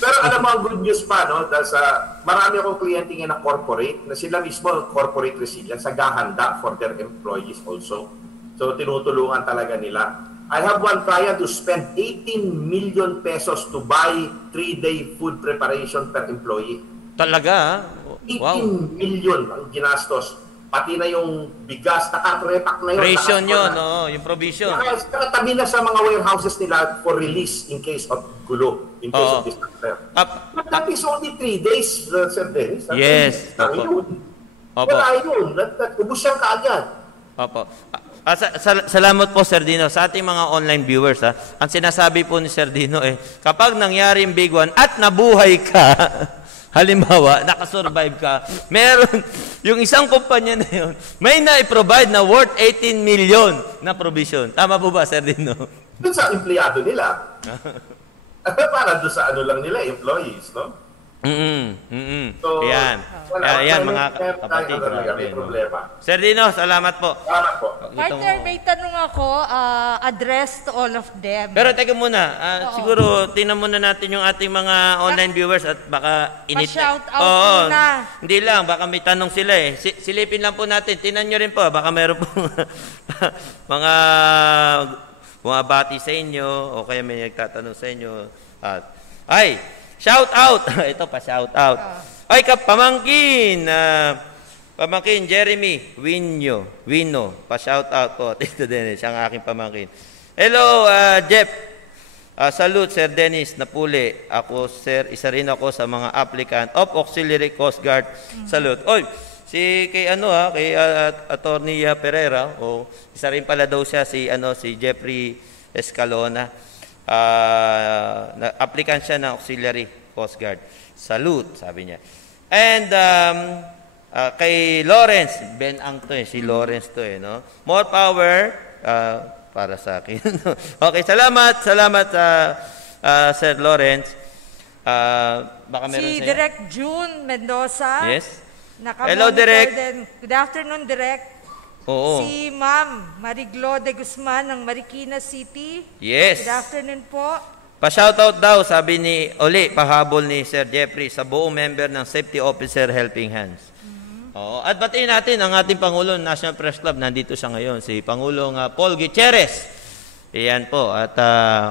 Pero alam mo, ang good news pa, no? Dahil sa marami akong kliyente nga na corporate, na sila mismo corporate resilience, naghahanda for their employees also. So, tinutulungan talaga nila. I have one client to spend 18 million pesos to buy 3-day food preparation per employee. Talaga? 18 million ang ginastos. Pati na yung bigas, nakaprepack na yun. Provision yun, no? Yung provision. Nakatabi na sa mga warehouses nila for release in case of gulo, in case of disaster. But that is only 3 days, Sir Dennis. Yes. Wala yun. Ubus siyang kaagad. Opo. Salamat po, Sir Dino. Sa ating mga online viewers, ang sinasabi po ni Sir Dino, kapag nangyari yung big one at nabuhay ka, halimbawa, nakasurvive ka, meron, yung isang kumpanya na yun, may na-provide na worth 18 million na provision. Tama po ba, Sir Dino? Doon sa empleyado nila. Para doon sa ano lang nila, employees, no? So, yan. Yan, mga kapatid. May problema. Sir Dino, salamat po. Salamat po. Partner, may tanong ako, address to all of them. Pero teka muna, siguro tingnan muna natin yung ating mga online viewers at baka Pa-shout out muna. Hindi lang, baka may tanong sila eh. Silipin lang po natin. Tingnan nyo rin po, baka meron po mga bumabati sa inyo o kaya may nagtatanong sa inyo. Shout out! Ito pa, shout out. Ay, pamangkin! Pamangkin, Jeremy Wino. Pa-shout out po. Tito Dennis, ang aking pamangkin. Hello, Jeff. Salute, Sir Dennis Napuli. Ako, sir, isa rin ako sa mga applicant of Auxiliary Coast Guard. Salute. Oy, kay Attorney Pereira, isa rin pala daw siya si Jeffrey Escalona. Applicant siya ng Auxiliary Coast Guard. Salute, sabi niya. And kay Lawrence, Ben Ang to si Lawrence to no? More power para sa akin. Okay, salamat Sir Lawrence. Baka meron si Direk June Mendoza. Yes. Hello, Direk. Good afternoon, Direk. Oo. Si Ma'am Mariglo de Guzman ng Marikina City. Yes. Good afternoon po. Pa-shoutout daw, sabi ni pahabol ni Sir Jeffrey sa buong member ng Safety Officer Helping Hands. At batiin natin ang ating Pangulo ng National Press Club. Nandito siya ngayon, si Pangulong Paul Gutierrez. Iyan po. At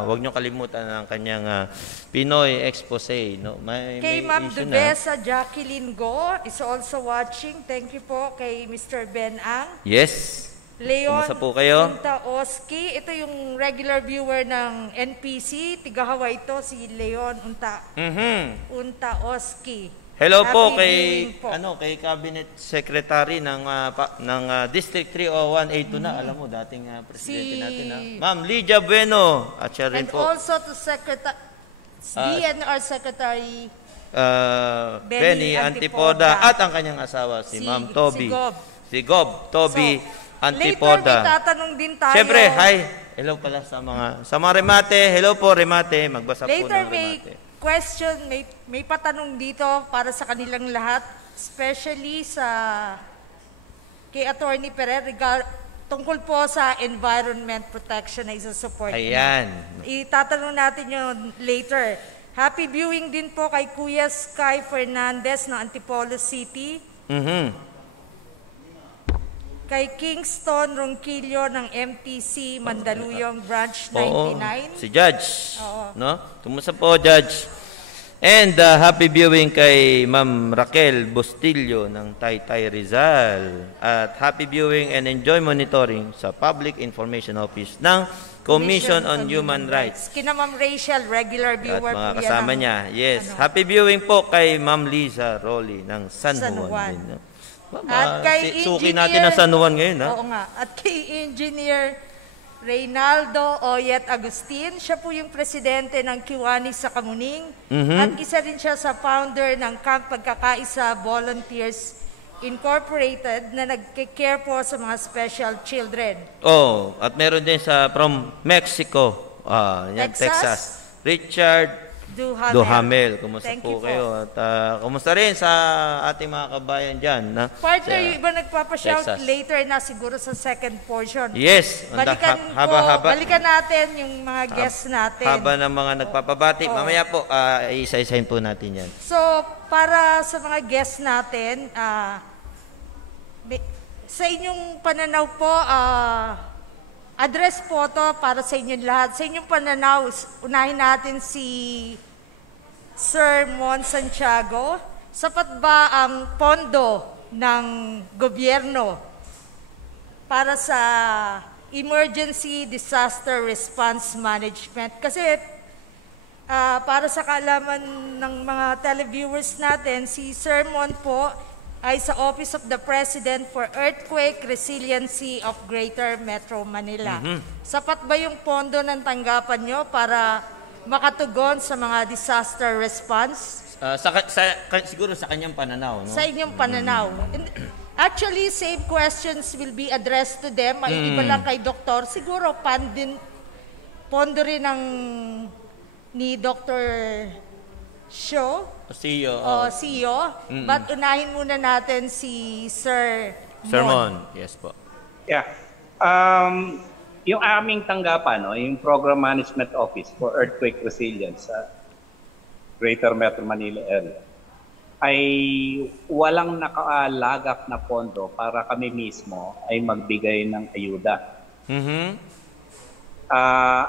huwag niyo kalimutan ang kanyang Pinoy expose. No? Kay Ma'am Dubesa Jacqueline Go is also watching. Thank you po kay Mr. Ben Ang. Yes. Leon po kayo? Unta-Oski. Ito yung regular viewer ng NPC. Tiga-Hawaii ito, si Leon Unta-Oski. Hello po kay Cabinet Secretary ng District 301A2 na. Alam mo, dating presidente natin na. Ma'am Lydia Bueno. At siya rin and po. also to DNR Secretary Benny Antipoda at ang kanyang asawa, si Ma'am Toby. Si Gob Toby Antipoda. Later, may tatanong din tayo. Siyempre, hi. Hello pala sa mga remate. Hello po, remate. Magbasa po ng Later, remate. may question, may patanong dito para sa kanilang lahat, especially kay Attorney Ferrer tungkol po sa environment protection na isa-support. Ayan. Itatanong natin yun later. Happy viewing din po kay Kuya Sky Fernandez ng Antipolo City. Kay Kingston Ronquillo ng MTC Mandaluyong Branch 99. Si Judge. Oo. No? Kumusta po, Judge? And happy viewing kay Ma'am Raquel Bustillo ng Taytay Rizal. At happy viewing and enjoy monitoring sa Public Information Office ng Commission on Human Rights. Kina Ma'am Rachel, regular viewer At mga po kasama yan. niya. Yes. Happy viewing po kay Ma'am Liza Rolly ng San Juan. Din, no? At kay suki natin ang San Juan ngayon, ha? Oo nga. At kay Engineer Reynaldo Oyet Agustin, siya po yung presidente ng Kiwani sa Kamuning. At isa rin siya sa founder ng Camp Pagkakaisa Volunteers Incorporated na nagkikare po sa mga special children. Oh, at meron din from Mexico, Texas. Richard Duhamel. Kumusta po kayo? At kumusta rin sa ating mga kabayan dyan? Partner, yung iba nagpapashout later na siguro sa second portion. Yes. Balikan natin yung mga guests natin. Haba ng mga nagpapabati. Mamaya po, isa-isahin po natin yan. So, para sa mga guests natin, sa inyong pananaw po, address po to para sa inyong lahat. Sa inyong pananaw, unahin natin si Sir Mon Santiago. Sapat ba ang pondo ng gobyerno para sa emergency disaster response management? Kasi para sa kaalaman ng mga televiewers natin, si Sir Mon po ay sa Office of the President for Earthquake Resiliency of Greater Metro Manila. Sapat ba yung pondo ng tanggapan nyo para makatugon sa mga disaster response? Siguro sa kanyang pananaw, no? Sa inyong pananaw. Actually, same questions will be addressed to them. Ay iba lang kay Doktor. Siguro pondo rin ni Dr. Show. CEO. CEO. But unahin muna natin si Sir Mon. Yes po. Yeah. Yung aming tanggapan, yung Program Management Office for Earthquake Resilience sa Greater Metro Manila area, ay walang nakalagak na pondo para kami mismo ay magbigay ng ayuda.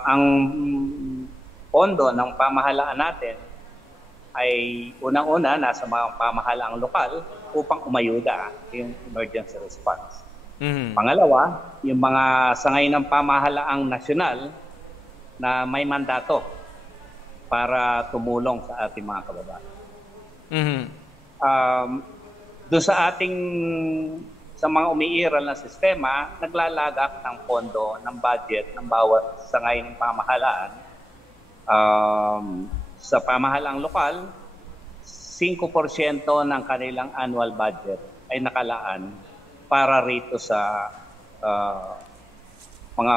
Ang pondo ng pamahalaan natin ay unang-una nasa mga pamahalaang lokal upang umayuda yung emergency response. Pangalawa, yung mga sangay ng pamahalaang nasyonal na may mandato para tumulong sa ating mga kababayan. Doon sa mga umiiral na sistema, naglalagak ng pondo, ng budget ng bawat sangay ng pamahalaan. Sa pamahalaang lokal, 5% ng kanilang annual budget ay nakalaan para rito sa mga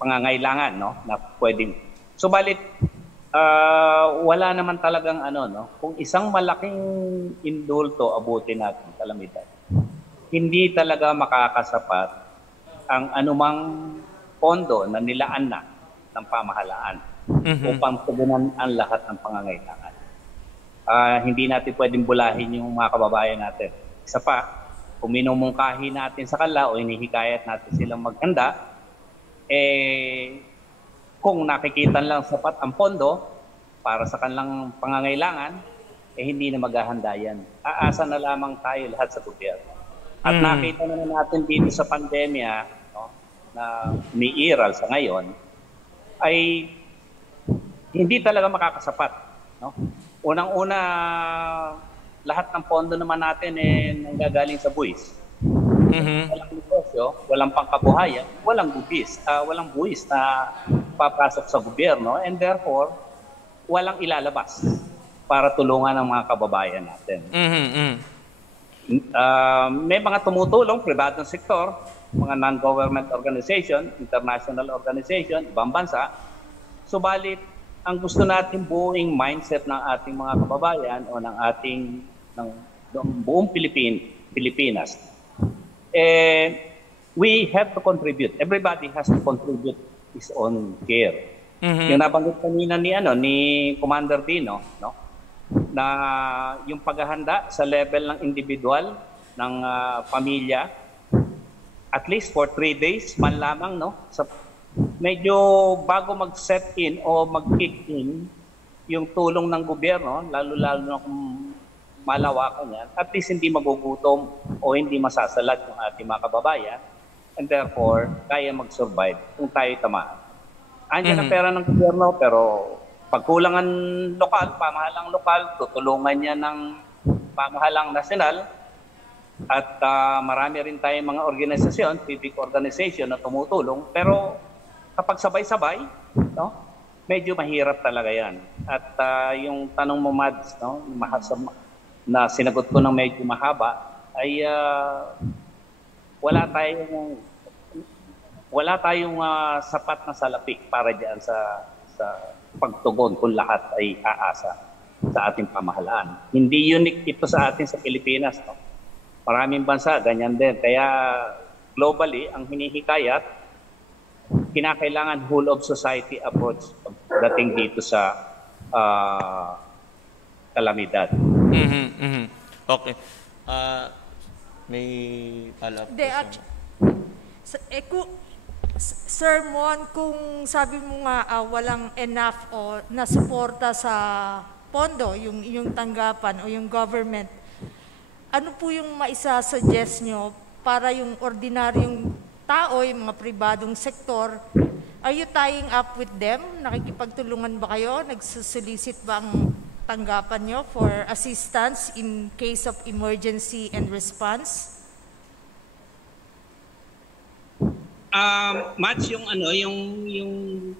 pangangailangan, no, na pwedeng. Subalit wala naman talagang kung isang malaking indulto abutin natin kalamidad, hindi talaga makakasapat ang anumang pondo na nilaan na ng pamahalaan upang tugunan ang lahat ng pangangailangan. Hindi natin pwedeng bulahin yung mga kababayan natin. Isa pa, kung minumungkahi natin sa kanila o hinihikayat natin silang maghanda, kung nakikita lang sapat ang pondo para sa kanilang pangangailangan, hindi na maghahanda yan. Aasa na lamang tayo lahat sa gobyerno. At nakita na natin dito sa pandemya, no, na umiiral sa ngayon, ay hindi talaga makakasapat. No? Unang-una, lahat ng pondo naman natin nanggagaling sa buwis. Walang negosyo, walang pangkabuhayan, walang buwis na papasok sa gobyerno, and therefore, walang ilalabas para tulungan ang mga kababayan natin. May mga tumutulong, pribadong sektor, mga non-government organization, international organization, ibang bansa. Subalit, ang gusto natin buong mindset ng ating mga kababayan o ng ating ng buong Pilipinas, we have to contribute. Everybody has to contribute his own care. Yung nabanggit kanina ni Commander Dino, no? Na yung paghahanda sa level ng individual, ng pamilya, at least for 3 days man lamang, no? Medyo bago mag-set in o mag-kick in yung tulong ng gobyerno, lalo-lalo na kung malawakan yan, at least hindi magugutom o hindi masasalat yung ating mga kababayan, and therefore, kaya mag-survive kung tayo tamaan. Andiyan ang pera ng gobyerno, pero pagkulangan lokal, pamahalang lokal, tutulungan niya ng pamahalang nasyonal, at marami rin tayong mga organisasyon, civic organization na tumutulong, pero kapag sabay-sabay, no, medyo mahirap talaga yan. At yung tanong mo, Mads, no, na sinagot ko ng medyo mahaba, ay wala tayong sapat na salapi para diyan sa pagtugon kung lahat ay aasa sa ating pamahalaan. Hindi unique ito sa atin sa Pilipinas. No? Maraming bansa, ganyan din. Kaya globally, ang hinihikayat, kinakailangan whole of society approach dating dito sa kalamidad. Okay. May follow-up question? Sir Mon, kung sabi mo nga walang enough o nasuporta sa pondo, yung tanggapan o yung government, ano po yung maisa-suggest nyo para yung ordinaryong tao, yung mga pribadong sektor, are you tying up with them? Nakikipagtulungan ba kayo? Nagsusolicit ba ang tanggapan nyo for assistance in case of emergency and response? Match yung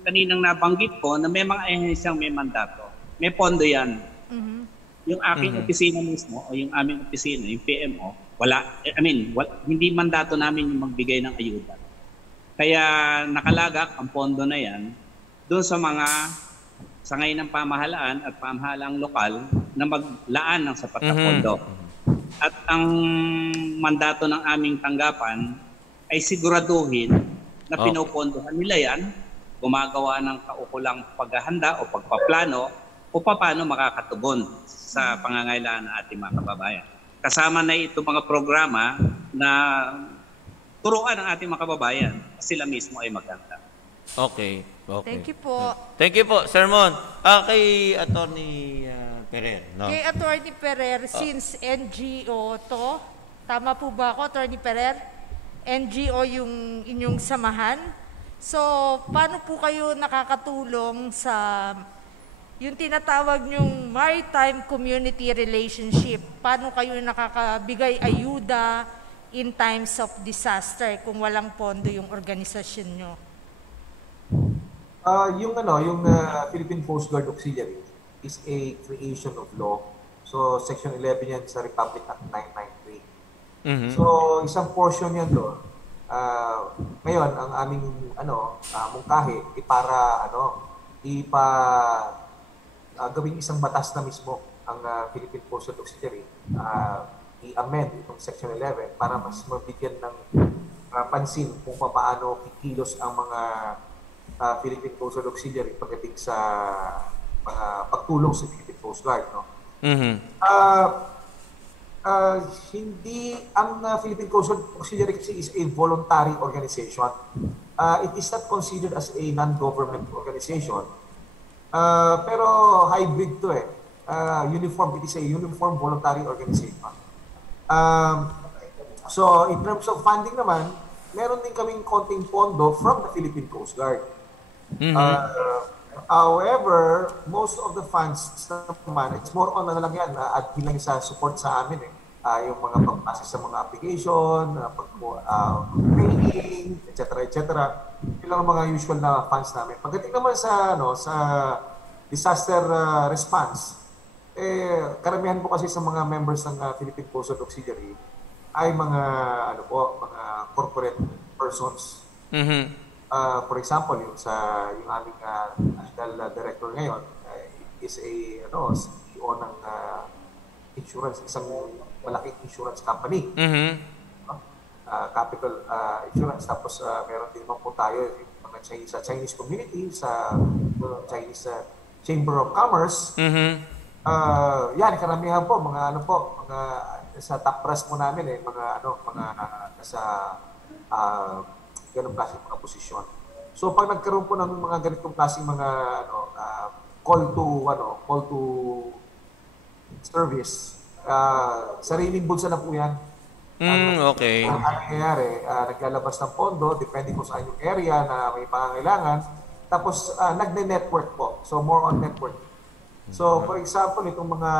kaninang nabanggit ko na may mga ahensyang may mandato. May pondo yan. Yung aking opisina mismo o yung aming opisina, yung PMO, hindi mandato namin yung magbigay ng ayuda. Kaya nakalagak ang pondo na yan doon sa mga sangay ng pamahalaan at pamahalaang lokal na maglaan ng sapat na pondo. At ang mandato ng aming tanggapan ay siguraduhin na pinupondohan nila yan, gumagawa ng kaukulang paghahanda o pagpaplano o paano makakatugon sa pangangailangan ng ating mga kababayan. Kasama na ito mga programa na turuan ng ating mga kababayan sila mismo ay maghanda. Okay. Thank you po. Thank you po, Sir Mon. Kay Attorney Perer. No? Kay Attorney Perer, since NGO to, tama po ba ako, Attorney Perer? NGO yung inyong samahan. So, paano po kayo nakakatulong sa yung tinatawag nyong maritime community relationship? Paano kayo nakakabigay ayuda in times of disaster kung walang pondo yung organisasyon nyo? Yung Philippine Coast Guard Auxiliary is a creation of law. So, Section 11 yan sa Republic Act 993. So, isang portion yan doon. Ngayon, ang aming mungkahi para gawing isang batas na mismo ang Philippine Coast Guard Auxiliary, i-amend itong Section 11 para mas mabigyan ng pansin kung paano kikilos ang mga Philippine Coast Guard Auxiliary pagdating sa mga pagtulong sa Philippine Coast Guard. No? Hindi ang Philippine Coast Guard Auxiliary kasi is a voluntary organization. It is not considered as a non-government organization. Pero hybrid to it is a uniform voluntary organization. So in terms of funding naman, meron din kaming konting pondo from the Philippine Coast Guard. However, most of the funds naman, it's more on at bilang sa support sa amin yung mga pagpasa sa mga application, training, etc. Yun lang ang mga usual na funds namin. Pagdating naman sa disaster response, karamihan po kasi sa mga members ng Philippine Coast Guard Auxiliary ay mga mga corporate persons. For example, yung aming national director ngayon is a CEO ng insurance, isang malaking insurance company. Capital Insurance. Tapos meron din naman po tayo mga Chinese community, sa Chinese Chamber of Commerce. Yan, karamihan po mga sa top brass po namin mga nasa ganung klaseng mga posisyon. So pag nagkaroon po ng mga ganitong klaseng mga call to service, sariling bulsa na po yan. Okay. Ang nangyayari, naglalabas ng pondo, depende kung saan yung area na may pangangailangan. Tapos, nagne-network po. So, more on network. So, for example, itong mga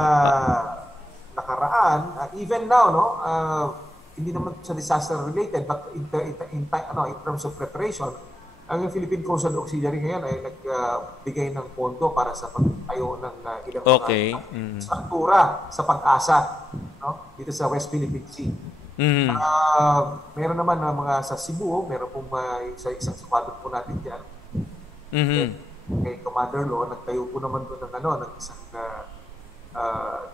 nakaraan, even now, hindi naman sa disaster-related, but in terms of preparation, ang Philippine Coast Guard Auxiliary ngayon ay nagbigay ng pondo para sa pagtayo ng ilang mga struktura sa pag-asa dito sa West Philippine Sea. Meron naman mga sa Cebu, meron pong isang squadron po natin dyan. Kay Commander Lo, nagtayo po naman doon ng isang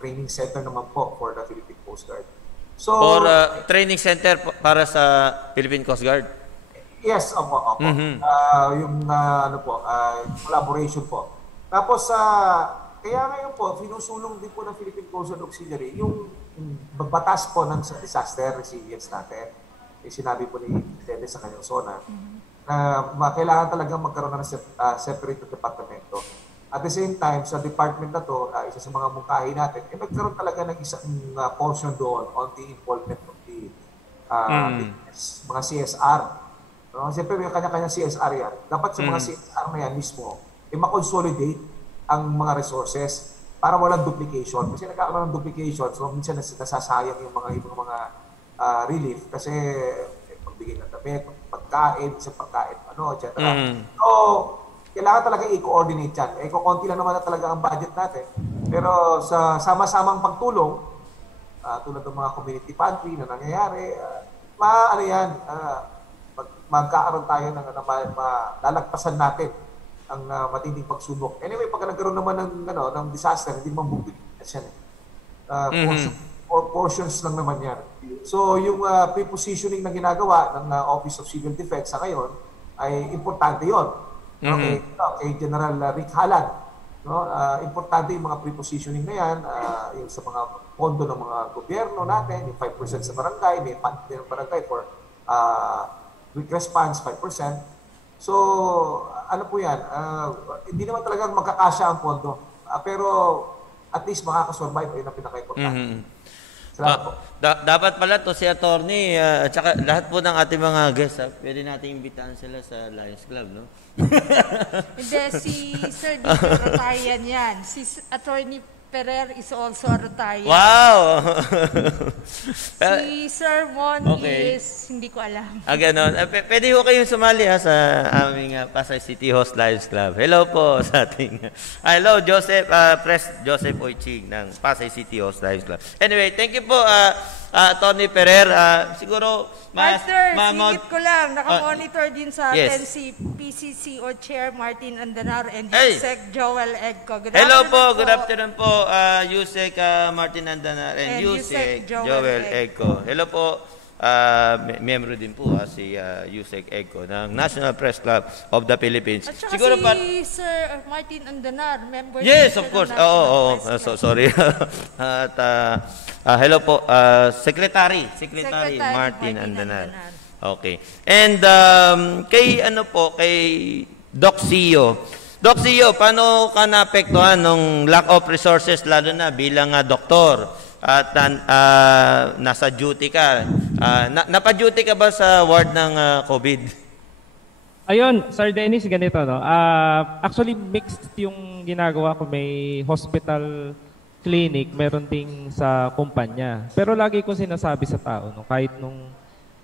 training center naman po for the Philippine Coast Guard. So, for training center para sa Philippine Coast Guard? Yes, opo. Yung collaboration po. Tapos, kaya ngayon po, sinusulong din po ng Philippine Coast Guard Auxiliary yung batas po ng disaster resilience natin. Sinabi po ni Dennis sa kanyang zona na kailangan talagang magkaroon ng separate departamento. At the same time, sa department na to, isa sa mga mungkahi natin, nagkaroon talaga ng isang portion doon on the involvement of the mga CSR. Siyempre, may kanya-kanya CSR yan. Dapat sa mga CSR na yan mismo, ma-consolidate ang mga resources para walang duplication. Kasi nagkakaroon ng duplication, so minsan nasasayang yung mga ibang mga relief kasi pagbigay ng damit, pagkain, etc. So, kailangan talaga i-coordinate yan. Konti lang naman na talaga ang budget natin. Pero sa sama-samang pagtulong, tulad ng mga community pantry na nangyayari, magkakaroon tayo ng lalagpasan natin ang matinding pagsubok. Anyway, pag nagkaroon naman ng disaster, hindi naman bubigyan yan. Portions lang naman yan. So, yung pre-positioning na ginagawa ng Office of Civil Defense sa ngayon ay importante yon. Kay General Rick Halan. Importante yung mga pre-positioning na yan, yung sa mga pondo ng mga gobyerno natin, yung 5% sa barangay, may fund din ng barangay for quick response, 5%. So, ano po yan, hindi naman talagang magkakasya ang pondo. Pero at least makakasurvive, ayun ang pinaka-importante. Dapat pala to si attorney at saka lahat po ng ating mga guests, pwede nating imbitahan sila sa Lions Club, no? Hindi, si Sir Dito Rotarian yan. Si Attorney Ferrer is also a Rotarian. Wow! Si Sir Mon is, hindi ko alam. Ganon. Pwede ho kayong sumali sa aming Pasay City Host Lions Club. Hello po sa ating... hello, Joseph, Pres Joseph Oichig ng Pasay City Host Lions Club. Anyway, thank you po, Tony Ferrer. Siguro... Master, singit ko lang. Nakamonitor din sa atin si PCCO Chair Martin Andanar and Yusek Joel Egco. Hello po, good afternoon po, Yusek Martin Andanar and Yusek Joel Egco. Hello po, miyembro din po si Yusek Egco ng National Press Club of the Philippines. At saka siguro si Sir Martin Andanar, member yes, of course. Sorry. At hello po, Secretary Martin Andanar. Okay. And kay Doc Sio. Doc Sio, paano ka naapektuhan ng lack of resources lalo na bilang doktor at nasa duty ka? Napa-duty ka ba sa ward ng COVID? Ayun, Sir Dennis, ganito, no? Actually, mixed yung ginagawa ko. May hospital clinic, meron ding sa kumpanya. Pero lagi ko sinasabi sa tao, no? Kahit nung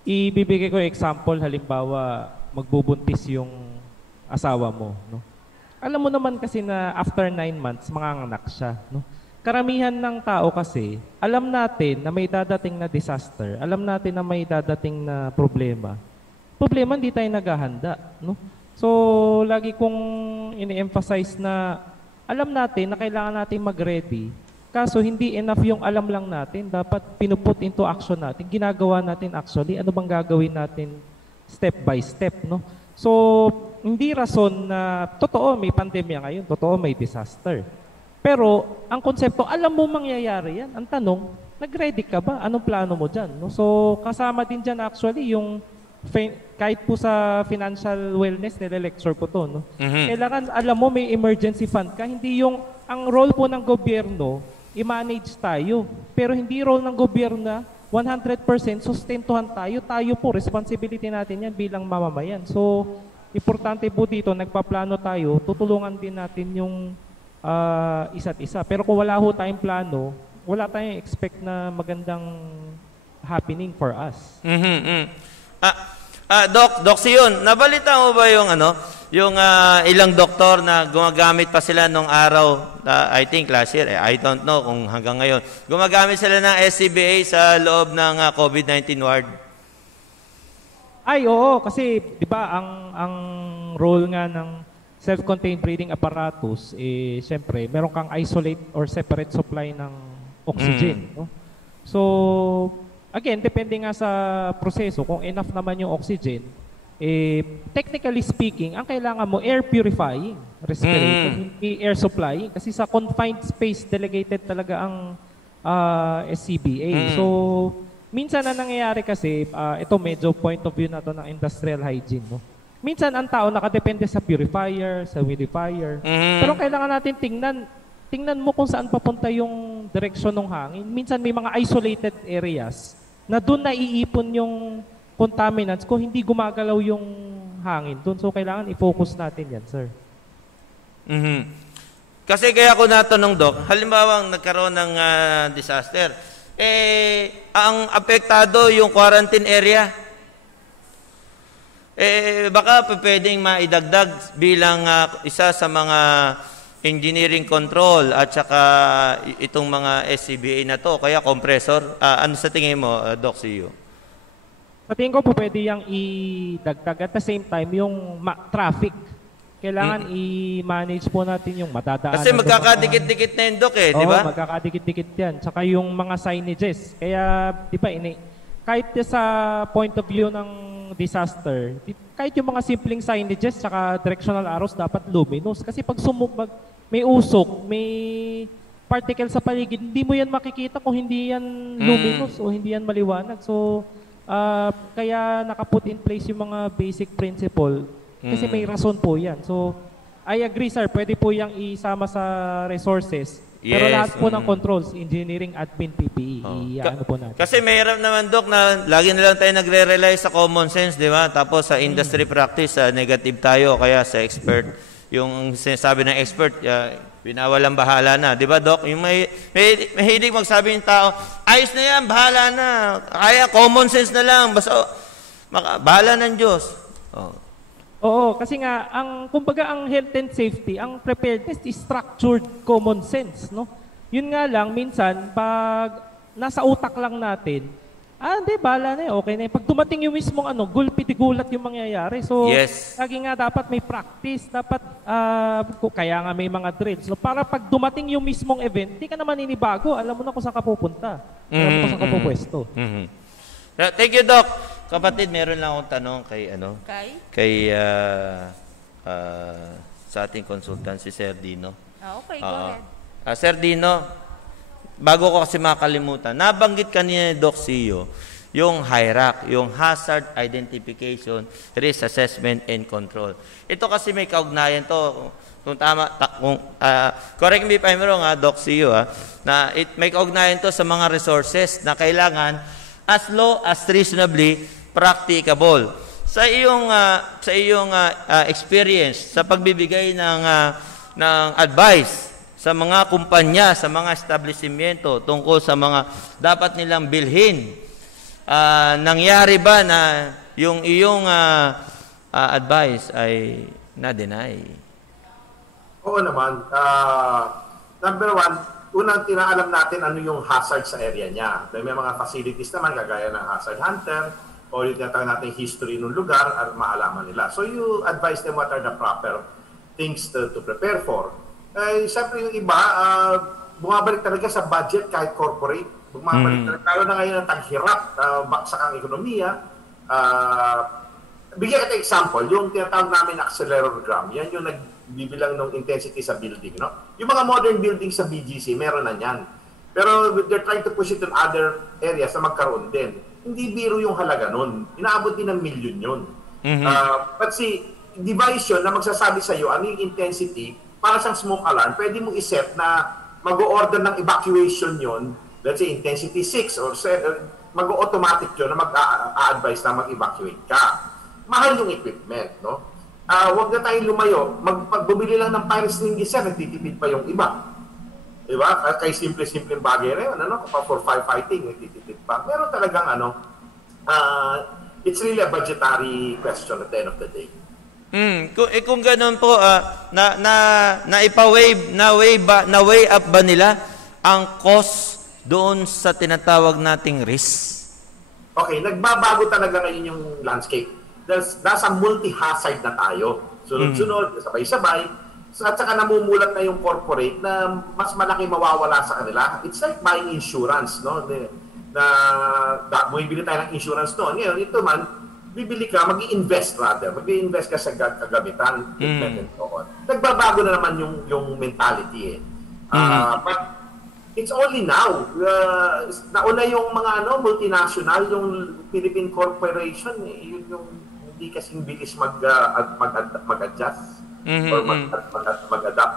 ibibigay ko example, halimbawa, magbubuntis yung asawa mo, no? Alam mo naman kasi na after 9 months, manganganak siya, no? karamihan ng tao kasi, alam natin na may dadating na disaster, alam natin na may dadating na problema. Problema, hindi tayo naghahanda, no? So, lagi kong ini-emphasize na alam natin na kailangan natin mag-ready. Kaso, hindi enough yung alam lang natin. Dapat pinuput into action natin. Ginagawa natin actually. Ano bang gagawin natin step by step, no? So, hindi rason na totoo may pandemya ngayon, totoo may disaster. Pero, ang konsepto, alam mo mangyayari yan. Ang tanong, nag-ready ka ba? Anong plano mo dyan? No? So, kasama din dyan actually yung kahit po sa financial wellness, nire-lecture ko to. No? Kailangan, alam mo, may emergency fund ka. Hindi yung, ang role po ng gobyerno, i-manage tayo. Pero hindi role ng gobyerno na 100% sustentuhan tayo. Tayo po, responsibility natin yan bilang mamamayan. So, importante po dito, nagpaplano tayo, tutulungan din natin yung isa't isa. Pero kung wala ho tayong plano, wala tayong expect na magandang happening for us. Doc Sion, nabalita mo ba yung yung ilang doktor na gumagamit pa sila nung araw, I think last year, I don't know kung hanggang ngayon, gumagamit sila ng SCBA sa loob ng COVID-19 ward? Ay, oo, kasi 'di ba ang role nga ng self-contained breathing apparatus syempre, meron kang isolate or separate supply ng oxygen, no? So, again, depende nga sa proseso kung enough naman yung oxygen. Technically speaking, ang kailangan mo air purifying respirator, hindi air supplying kasi sa confined space delegated talaga ang SCBA. So, minsan na nangyayari kasi, ito medyo point of view na to ng industrial hygiene, no? Minsan ang tao nakadepende sa purifier, sa humidifier. Pero kailangan natin tingnan mo kung saan papunta yung direksyon ng hangin. Minsan may mga isolated areas na doon naiipon yung contaminants kung hindi gumagalaw yung hangin doon. So kailangan i-focus natin yan, sir. Kasi kaya ako natanong, Doc, halimbawa nagkaroon ng disaster, ang apektado yung quarantine area. Baka pwedeng maidagdag bilang isa sa mga engineering control at saka itong mga SCBA na to, kaya compressor. Ano sa tingin mo, Doc Sio? Sa tingin ko po pwede yung idagdag at the same time yung traffic. Kailangan i-manage po natin yung madadaanan. Kasi magkakadikit-dikit na yung, Doc, di ba? Oo, magkakadikit-dikit yan. Tsaka yung mga signages. Kaya, di ba, kahit sa point of view ng disaster, kahit yung mga simpleng signages tsaka directional arrows dapat luminous. Kasi pag may usok, may particle sa paligid, hindi mo yan makikita kung hindi yan luminous o hindi yan maliwanag. So, kaya nakaput in place yung mga basic principle kasi may rason po yan. So, I agree, sir. Pwede po yung isama sa resources. Yes. Pero lahat po ng controls, engineering, admin, PPE, ano po natin. Kasi mayroon naman, Doc, na lagi na lang tayo nagre-rely sa common sense, di ba? Tapos sa industry practice, negative tayo, kaya sa expert, yung sinasabi ng expert, pinawalang bahala na. Di ba, Doc? Yung mahilig magsabi ng tao, ayos na yan, bahala na. Kaya common sense na lang, basta bahala ng Diyos. Oo, kasi nga, kumbaga ang health and safety, ang preparedness is structured common sense, no? Yun nga lang, minsan, pag nasa utak lang natin, hindi, bahala na okay na yun. Pag dumating yung mismong gulpi-tigulat yung mangyayari. So, lagi nga dapat may practice, dapat, kaya nga may mga drills. So, para pag dumating yung mismong event, di ka naman inibago, alam mo na kung saan ka pupunta. Alam mo kung saan ka pupwesto. Thank you, Doc. Kapatid, meron lang akong tanong kay sa ating consultant, si Sir Dino. Okay, go ahead. Sir Dino, bago ko kasi makalimutan, nabanggit kanina ni Doc Sio yung HIRAC, yung Hazard Identification, Risk Assessment and Control. Ito kasi may kaugnayan to, kung tama, correct me if I'm wrong, Doc Sio, na may kaugnayan to sa mga resources na kailangan as low as reasonably practicable. Sa iyong experience sa pagbibigay ng advice sa mga kumpanya, sa mga establishmento tungkol sa mga dapat nilang bilhin, nangyari ba na yung iyong advice ay na-deny? Oo naman. Number one, unang tinaalam natin ano yung hazard sa area niya. May mga facilities naman, kagaya ng hazard hunter, o yung tinatawag natin history ng lugar at maalaman nila. So you advise them what are the proper things to prepare for. Siyempre yung iba, bumabalik talaga sa budget kahit corporate. Bumabalik talaga. Tayo na ngayon ang taghirap, baksak ang ekonomiya. Bigyan kita example, yung tinatawag namin accelerogram, yan yung nagbibilang ng intensity sa building. No? Yung mga modern buildings sa BGC, meron na yan. Pero they're trying to push it in other areas na magkaroon din. Hindi biro yung halaga nun. Inaabot din ng milyon yun. But see, device yun na magsasabi sa iyo ano yung intensity, para siyang smoke alarm, pwede mo iset na mag-o-order ng evacuation yun, let's say intensity 6 or mag-automatic yun na mag-a-advise na mag-evacuate ka. Mahal yung equipment, no? Huwag na tayong lumayo. Magbubili lang ng pyroxene, nagtitipid pa yung iba. Diba? Kay simple-simple bagay na yun, ano? For firefighting, nagtitipid pa. Pero talagang, it's really a budgetary question at the end of the day. Kung gano'n po, na-weigh up ba nila ang cost doon sa tinatawag nating risk? Okay, nagbabago talaga ngayon yung landscape. Nasa multi-hazard na tayo. Sunod-sunod, sabay-sabay. At saka namumulat na yung corporate na mas malaki mawawala sa kanila. It's like buying insurance, no? Bumibili tayo ng insurance noon. Ngayon, ito man, bibili ka, mag-i-invest rather. Mag-i-invest ka sa kagamitan. Nagbabago na naman yung mentality But it's only now. Nauna yung mga multinational, yung Philippine Corporation, yun yung hindi kasing bilis mag-adjust or mag-adapt.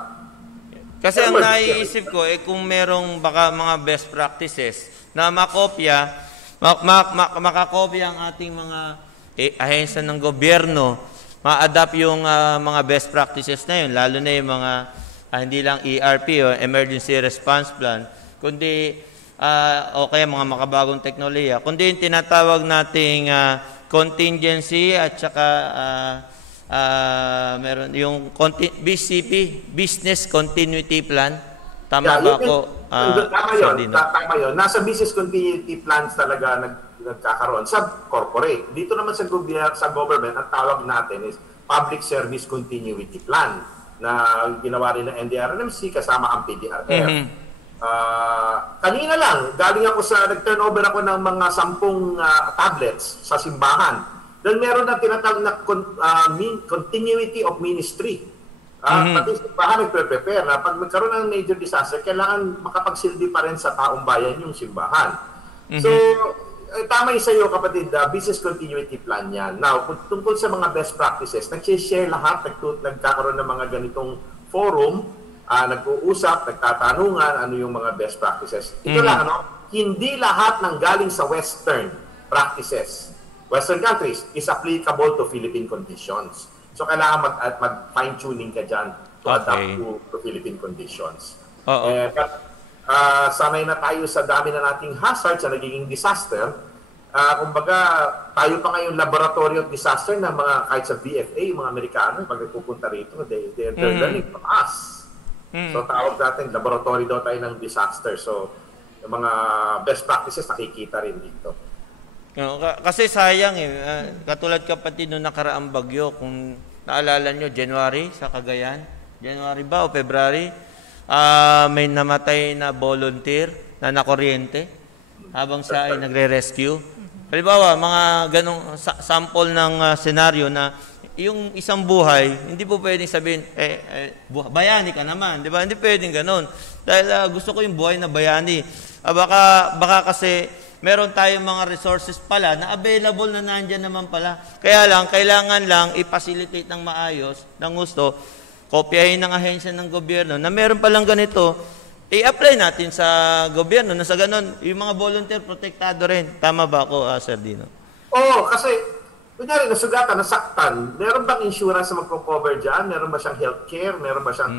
Kasi ang naiisip ko, kung merong baka mga best practices na makopya ang ating mga ahensya ng gobyerno, ma-adapt yung mga best practices na yun, lalo na yung mga hindi lang ERP o Emergency Response Plan, kundi o kaya mga makabagong teknolohiya, kundi yung tinatawag nating contingency at saka meron yung BCP, Business Continuity Plan. Tama ba ako? Tama yun. Nasa business continuity plans talaga nagkakaroon sa corporate. Dito naman sa government, ang tawag natin is Public Service Continuity Plan na ginawa rin ng NDRRMC kasama ang PDRF. Kanina lang, nag-turnover ako ng mga 10 tablets sa simbahan. Then meron na tinatawag na continuity of ministry. Pati simbahan nagpre-prepare na pag magkaroon ng major disaster, kailangan makapagsilbi pa rin sa taong bayan yung simbahan. So, tama yung sa iyo kapatid, business continuity plan yan. Now, tungkol sa mga best practices, nag-share lahat, nagkakaroon ng mga ganitong forum, nag-uusap, nagtatanungan, ano yung mga best practices. Ito lang, hindi lahat ng galing sa Western practices, Western countries, is applicable to Philippine conditions. So, kailangan mag-fine-tuning ka dyan to adapt to Philippine conditions. Sanay na tayo sa dami na nating hazards na nagiging disaster. Kumbaga, tayo pa ngayon laboratory of disaster na mga kahit sa BFA, mga Amerikano, pag pupunta rito, they're learning from us. So, tawag natin, laboratory daw tayo ng disaster. So, yung mga best practices nakikita rin dito. Kasi sayang katulad kapatid nung nakaraang bagyo, kung naalala nyo, January sa Cagayan, January ba o February, may namatay na volunteer na nakuryente habang siya ay nagre-rescue. Halimbawa, mga ganong sample ng senaryo na yung isang buhay, hindi po pwedeng sabihin, bayani ka naman, di ba? Hindi pwedeng ganon. Dahil gusto ko yung buhay na bayani. Baka kasi meron tayong mga resources pala na available na nandyan naman pala. Kaya lang, kailangan lang i-facilitate ng maayos, ng gusto, kopyahin ng ahensya ng gobyerno na meron palang ganito, i-apply natin sa gobyerno na sa ganon, yung mga volunteer protektado rin. Tama ba ako, Sir Dino? Oo, kasi kunyari, nasugatan, nasaktan, meron bang insurance na magko-cover dyan? Meron ba siyang healthcare? Meron ba siyang...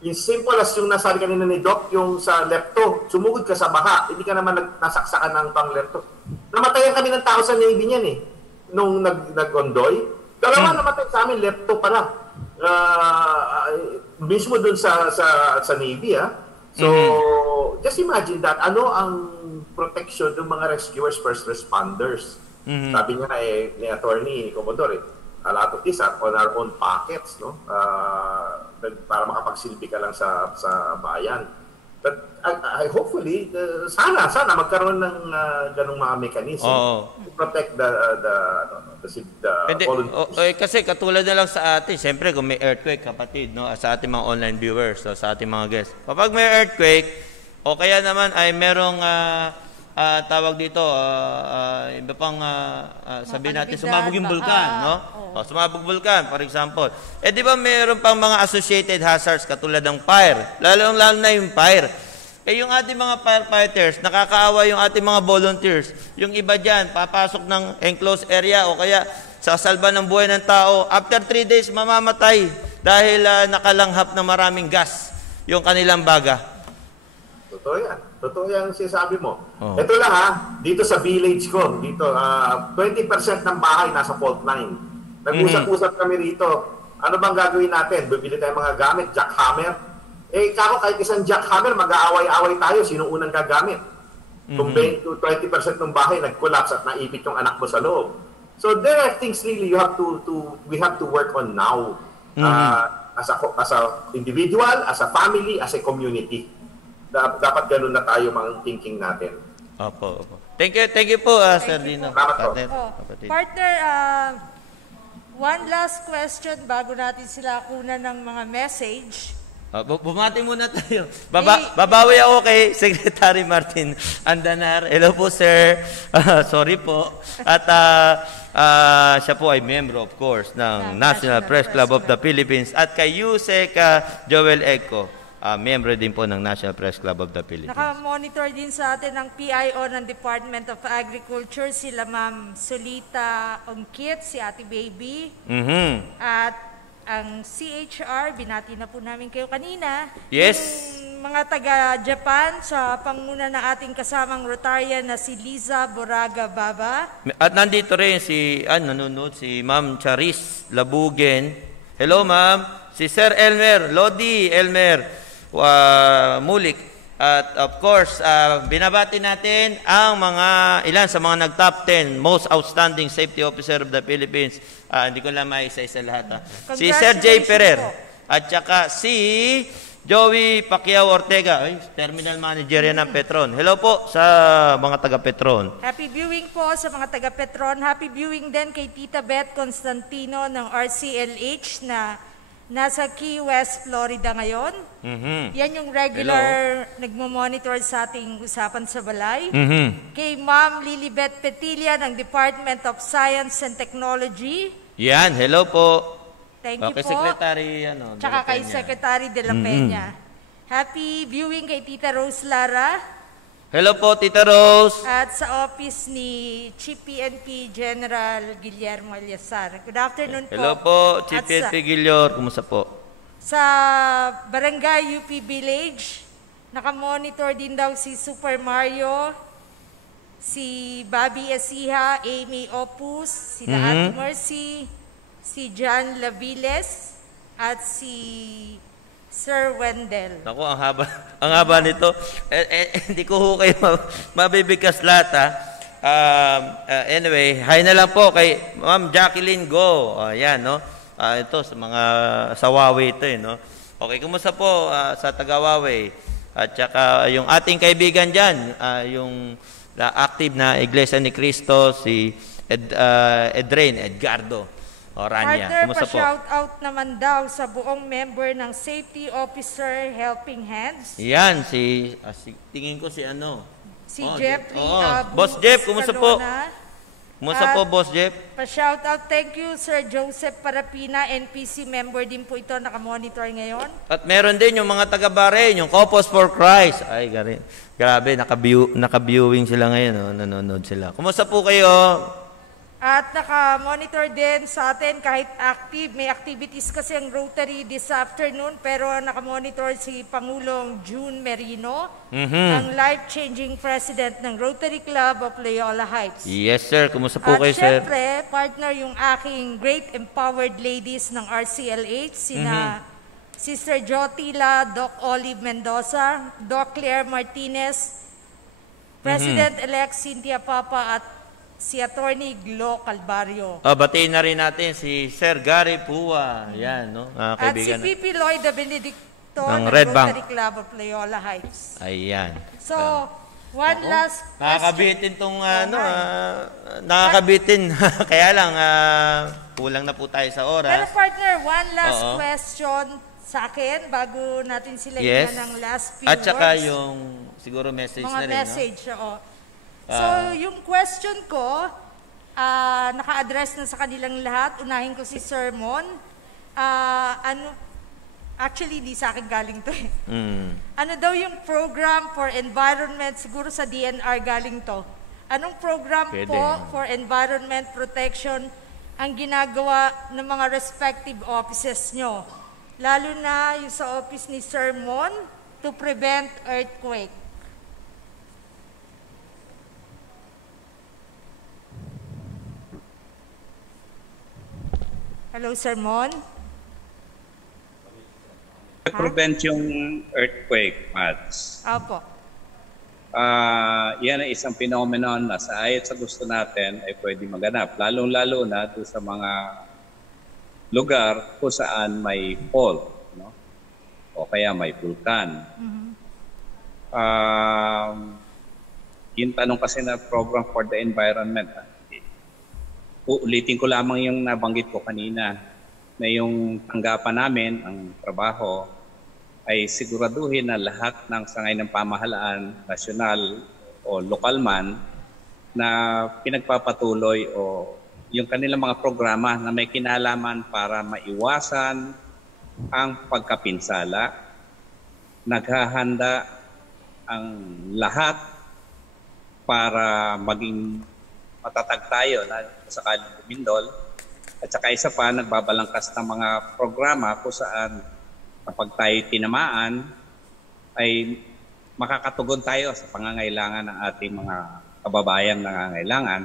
Yung simple as yung nasabi kanina ni Doc, yung sa lepto, sumugod ka sa baha, hindi ka naman nasaksakan ng pang-lepto. Namatayan kami ng tao sa Navy niyan nung nag-ondoy. Dalawa namatay sa amin, lepto pala. Mismo dun sa Navy, So, just imagine that, ano ang protection ng mga rescuers, first responders? Sabi niya na ni Attorney Commodore, a lot of these are on our own pockets, no? Para makapagsilbi ka lang sa bayan. But I hopefully, sana magkaroon ng ganung mga mechanism to protect the volunteers. Kasi katulad na lang sa atin, siyempre kung may earthquake, kapatid, no, sa ating mga online viewers, so sa ating mga guests. Kapag may earthquake, o kaya naman ay merong tawag dito, iba pang sabihin natin, sumabog yung bulkan, no? Sumabog bulkan, for example. Di ba meron pang mga associated hazards katulad ng fire, lalo na yung fire. Yung ating mga firefighters, nakakaawa yung ating mga volunteers. Yung iba dyan, papasok ng enclosed area o kaya sasalba ng buhay ng tao. After 3 days, mamamatay dahil nakalanghap ng maraming gas yung kanilang baga. Totoo yan. Totoo yan sinasabi mo. Ito lang dito sa village ko, dito, 20% ng bahay nasa fault line. Nag-usap-usap kami rito. Ano bang gagawin natin? Bibili tayong mga gamit, jackhammer. Kako kahit isang jackhammer, mag-aaway-aaway tayo. Sino unang gagamit? Kung 20% ng bahay nag-collapse at naipit yung anak mo sa loob. So there are things really we have to work on now. As a individual, as a family, as a community. Dapat ganun na tayo mga thinking natin. Opo. Thank you po, Sir Dino. Partner, one last question bago natin sila kunan ng mga message. Bumati muna tayo. Babawi ako kay Secretary Martin Andanar. Hello po, sir. Sorry po. At siya po ay member, of course, ng National Press Club of the Philippines. At kay Yusek Joel Eco, member din po ng National Press Club of the Philippines. Naka-monitor din sa atin ng PIO ng Department of Agriculture, sila Ma'am Solita Ongkit, si Ate Baby. At ang CHR, binati na po namin kayo kanina. Yes. Yung mga taga-Japan sa panguna ng ating kasamang Rotarian na si Liza Boraga Baba. At nandito rin nanonood si Ma'am Charis Labugen. Hello, Ma'am. Si Sir Elmer, Lodi Elmer Mulik. At of course, binabati natin ang ilan sa mga nag-top 10 most outstanding safety officer of the Philippines. Hindi ko lang maisa-isa lahat. Si Sir J. Ferrer at saka si Joey Pacquiao Ortega, terminal manager yan ng Petron. Hello po sa mga taga-Petron. Happy viewing po sa mga taga-Petron. Happy viewing din kay Tita Beth Constantino ng RCLH na nasa Key West, Florida ngayon. Yan yung regular nagmo-monitor sa ating usapan sa balay. Kay Ma'am Lilibet Petilla ng Department of Science and Technology. Yan, hello po. Thank you po. Secretary, tsaka kay Secretary de la Peña. Happy viewing kay Tita Rose Lara. Hello po, Tita Rose. At sa office ni Chief PNP General Guillermo Eliazar. Good afternoon po. Hello po, Chief PNP Guillermo. Kumusta po? Sa Barangay UP Village, nakamonitor din daw si Super Mario, si Bobby Esiha, Amy Opus, si Ate Mercy, si John Laviles, at si Sir Wendell. Naku, ang haba nito. Hindi ko ho kayo mabibigkas lahat, anyway, hi na lang po kay Ma'am Jacqueline Go. Ayan, no? Ito, sa mga sa Huawei ito, no? Okay, kumusta po sa taga-Huawei? At saka yung ating kaibigan dyan, yung active na Iglesia ni Cristo, si Edgardo. Partner, pa-shout out naman daw sa buong member ng Safety Officer Helping Hands. Yan, tingin ko si Jeffrey. Boss Jeff, kumusta po? Kumusta po, Boss Jeff? Pa-shout out, thank you, Sir Joseph Parapina, NPC member din po ito, nakamonitor ngayon. At meron din yung mga taga-Bahrain, yung Copos for Christ. Ay, grabe, naka-viewing sila ngayon, nanonood sila. Kumusta po kayo? At naka-monitor din sa atin kahit active. May activities kasi ang Rotary this afternoon, pero naka-monitor si Pangulong June Merino, ang life-changing president ng Rotary Club of Loyola Heights. Yes, sir. Kumusta po kayo, sir? At syempre, partner yung aking great empowered ladies ng RCLH, sina Sister Jotila, Doc Olive Mendoza, Doc Claire Martinez, President-elect Cynthia Papa at si Attorney Glo Calvario. Batiin na rin natin si Sir Gary Pua. Yan, no? At si Kaibigan. Pipi Lloyd de Benedicto Ng ng Red Rotary Bank. Club of Loyola Heights. Ayan. So, one last question. Nakakabitin tong nakakabitin. Kaya lang, kulang na po tayo sa Pero oras. partner, one last Oo. question sa akin bago natin sila Yes. ng last few At saka words. yung siguro message Mga na rin, message, oo. So, yung question ko, naka-address na sa kanilang lahat. Unahin ko si Sir Mon. Actually, di sa akin galing to eh. Ano daw yung program for environment, siguro sa DNR galing to. Anong program Pwede. po for environment protection ang ginagawa ng mga respective offices nyo? Lalo na yung sa office ni Sir Mon to prevent earthquake. Hello, Sir Mon? Prevent yung earthquake, Mads. Opo. Yan ay isang phenomenon na sa ayat sa gusto natin ay pwede maganap. Lalong-lalo na doon sa mga lugar kung saan may fault, no? O kaya may vulkan. Yung tanong kasi na program for the environment, uulitin ko lamang yung nabanggit ko kanina na yung tanggapan namin, ang trabaho, ay siguraduhin na lahat ng sangay ng pamahalaan, nasyonal o lokal man, na pinagpapatuloy o yung kanilang mga programa na may kinalaman para maiwasan ang pagkapinsala, naghahanda ang lahat para maging matatag tayo na sakaling bumindol. At saka isa pa, nagbabalangkas ng mga programa kung saan kapag tayo tinamaan, ay makakatugon tayo sa pangangailangan ng ating mga kababayang nangangailangan.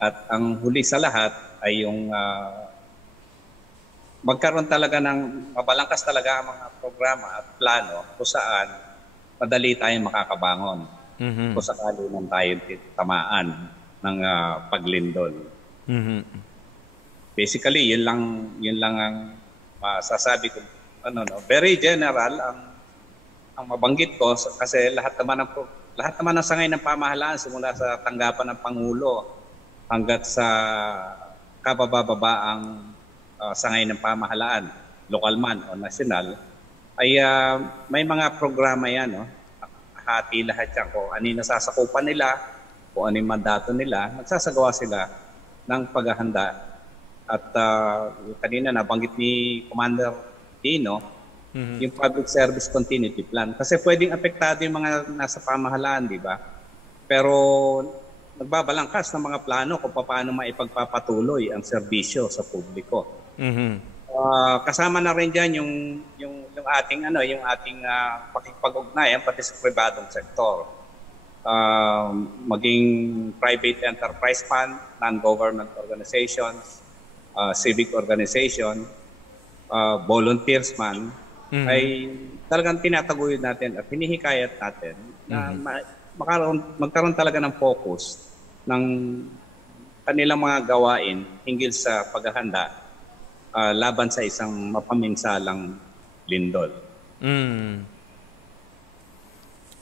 At ang huli sa lahat ay yung magkaroon talaga ng mabalangkas talaga ang mga programa at plano kung saan madali tayong makakabangon kung sakali nang tayo tamaan ng paglindol. Basically, yun lang ang masasabi ko. Very general ang mabanggit ko kasi lahat naman ng sangay ng pamahalaan simula sa tanggapan ng Pangulo hanggat sa kabababaang sangay ng pamahalaan, lokal man o nasyonal, ay may mga programa yan, no? Hati lahat yan kung ano yung nasasakupan nila, kung ano yung mandato nila, nagsasagawa sila ng paghahanda. At kanina nabanggit ni Commander Dino, yung Public Service Continuity Plan. Kasi pwedeng apektado yung mga nasa pamahalaan, di ba? Pero nagbabalangkas ng mga plano kung paano maipagpapatuloy ang serbisyo sa publiko. Kasama na rin dyan yung ating pakikipag-ugnayan pati sa pribadong sektor. Maging private enterprise fund, non-government organizations, civic organization, volunteers man, ay talagang tinataguyod natin at hinihikayat natin na magkaroon talaga ng focus ng kanilang mga gawain hinggil sa paghahanda laban sa isang mapaminsalang lindol.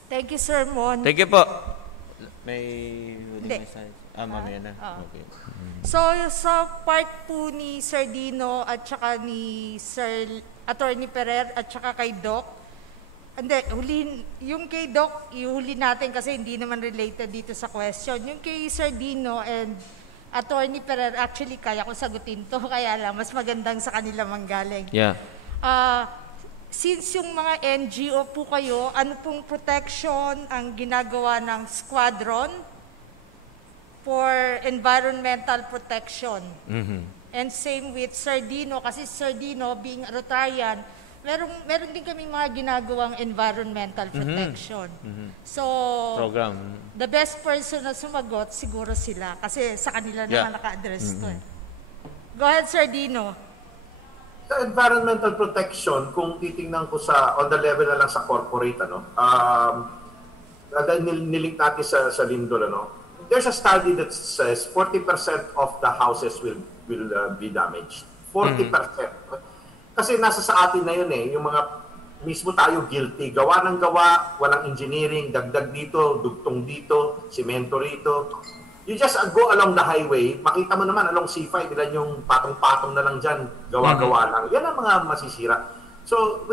Thank you, Sir Mon. Thank you po. May message? Mamaya na. Okay. So, sa part po ni Sir Dino at saka ni Sir Attorney Ferrer at saka kay Doc, yung kay Doc, ihuli natin kasi hindi naman related dito sa question. Yung kay Sir Dino and Attorney Ferrer, actually kaya ko sagutin to, kaya lang, mas magandang sa kanila manggaling. Yeah. Since yung mga NGO po kayo, ano pong protection ang ginagawa ng squadron for environmental protection? And same with Sir Dino, kasi Sir Dino being a Rotarian, meron din kami mga ginagawang environmental protection. So, program. The best person na sumagot, siguro sila. Kasi sa kanila naman naka-address to. Go ahead, Sir Dino. Sa environmental protection, kung titingnan ko on the level na lang sa corporate, nilink natin sa Lindol, there's a study that says 40% of the houses will be damaged. 40%. Kasi nasa sa atin na yun yung mga mismo tayo guilty. Gawa ng gawa, walang engineering, dagdag dito, dugtong dito, simento rito. You just go along the highway, makita mo naman along C5, ilan yung patong-patong na lang dyan, gawa-gawa lang. Yan ang mga masisira. So,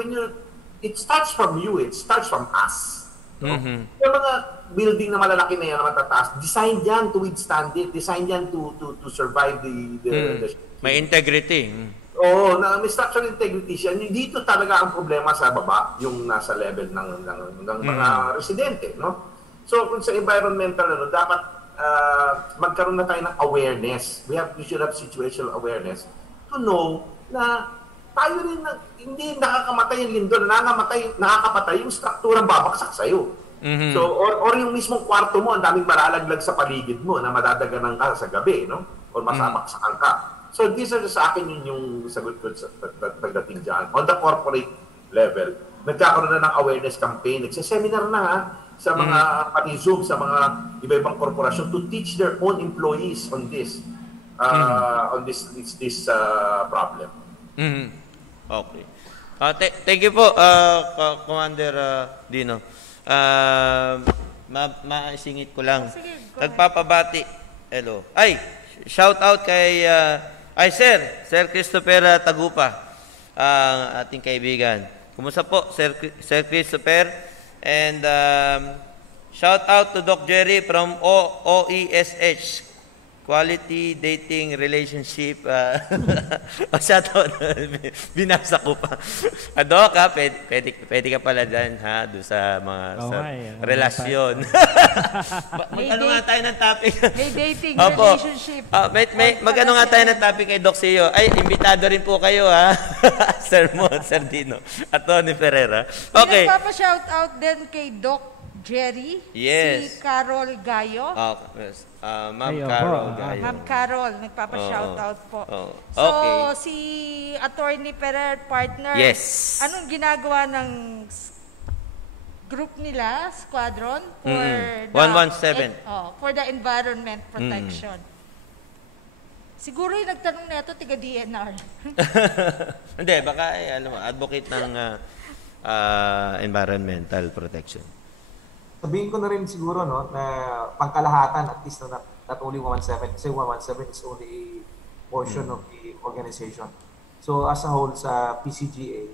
it starts from you, it starts from us. No? Yung mga building na malalaki na yan, na matataas, designed yan to withstand it, designed yan to survive the may integrity. Oo, may structural integrity siya. Dito talaga ang problema sa baba, yung nasa level ng mga residente. No? So, kung sa environmental, dapat magkaroon na tayo ng awareness. We should have situational awareness to know na tayo rin hindi nakakamatay yung lindol, nakakapatay yung strukturang babaksak sa'yo. So, or yung mismong kwarto mo, ang daming malalaglag sa paligid mo na madadaganan ka sa gabi, no? Or masabaksakan ka. So, these are sa akin yung sagot ko pagdating dyan. On the corporate level, nagkakaroon na ng awareness campaign. Nagsiseminar na sa mga pati Zoom, sa mga iba-ibang korporasyon to teach their own employees on this problem. Okay. Thank you po, Commander Dino. Maisingit ko lang. Nagpapabati. Hello. Ay, shout out kay Sir Christopher Tagupa, ang ating kaibigan. Kumusta po, Sir Christopher? And shout out to Doc Jerry from OESH, Quality Dating Relationship. Shout out. Binasa ko pa. Doc, pwede ka pala dyan, doon sa mga relasyon. Mag-ano nga tayo ng topic? May dating relationship. Mag-ano nga tayo ng topic kay Doc Sio. Ay, imbitado rin po kayo, Sir Dino at Tony Ferreira. Okay. Nagpapa-shout out din kay Doc Jerry, yes. Si Carol Gayo. Yes. Ma'am Carol Gayo. Ma'am Carol, nagpapa-shoutout po. Okay. So, si Attorney Ferrer, partner, yes. Anong ginagawa ng group nila, squadron, for 117? For the environment protection. Siguro yung nagtanong na ito, tiga DNR. Hindi, baka advocate ng environmental protection. Sabihin ko na rin siguro na pangkalahatan, at least not only 117, kasi 117 is only a portion of the organization. So as a whole sa PCGA,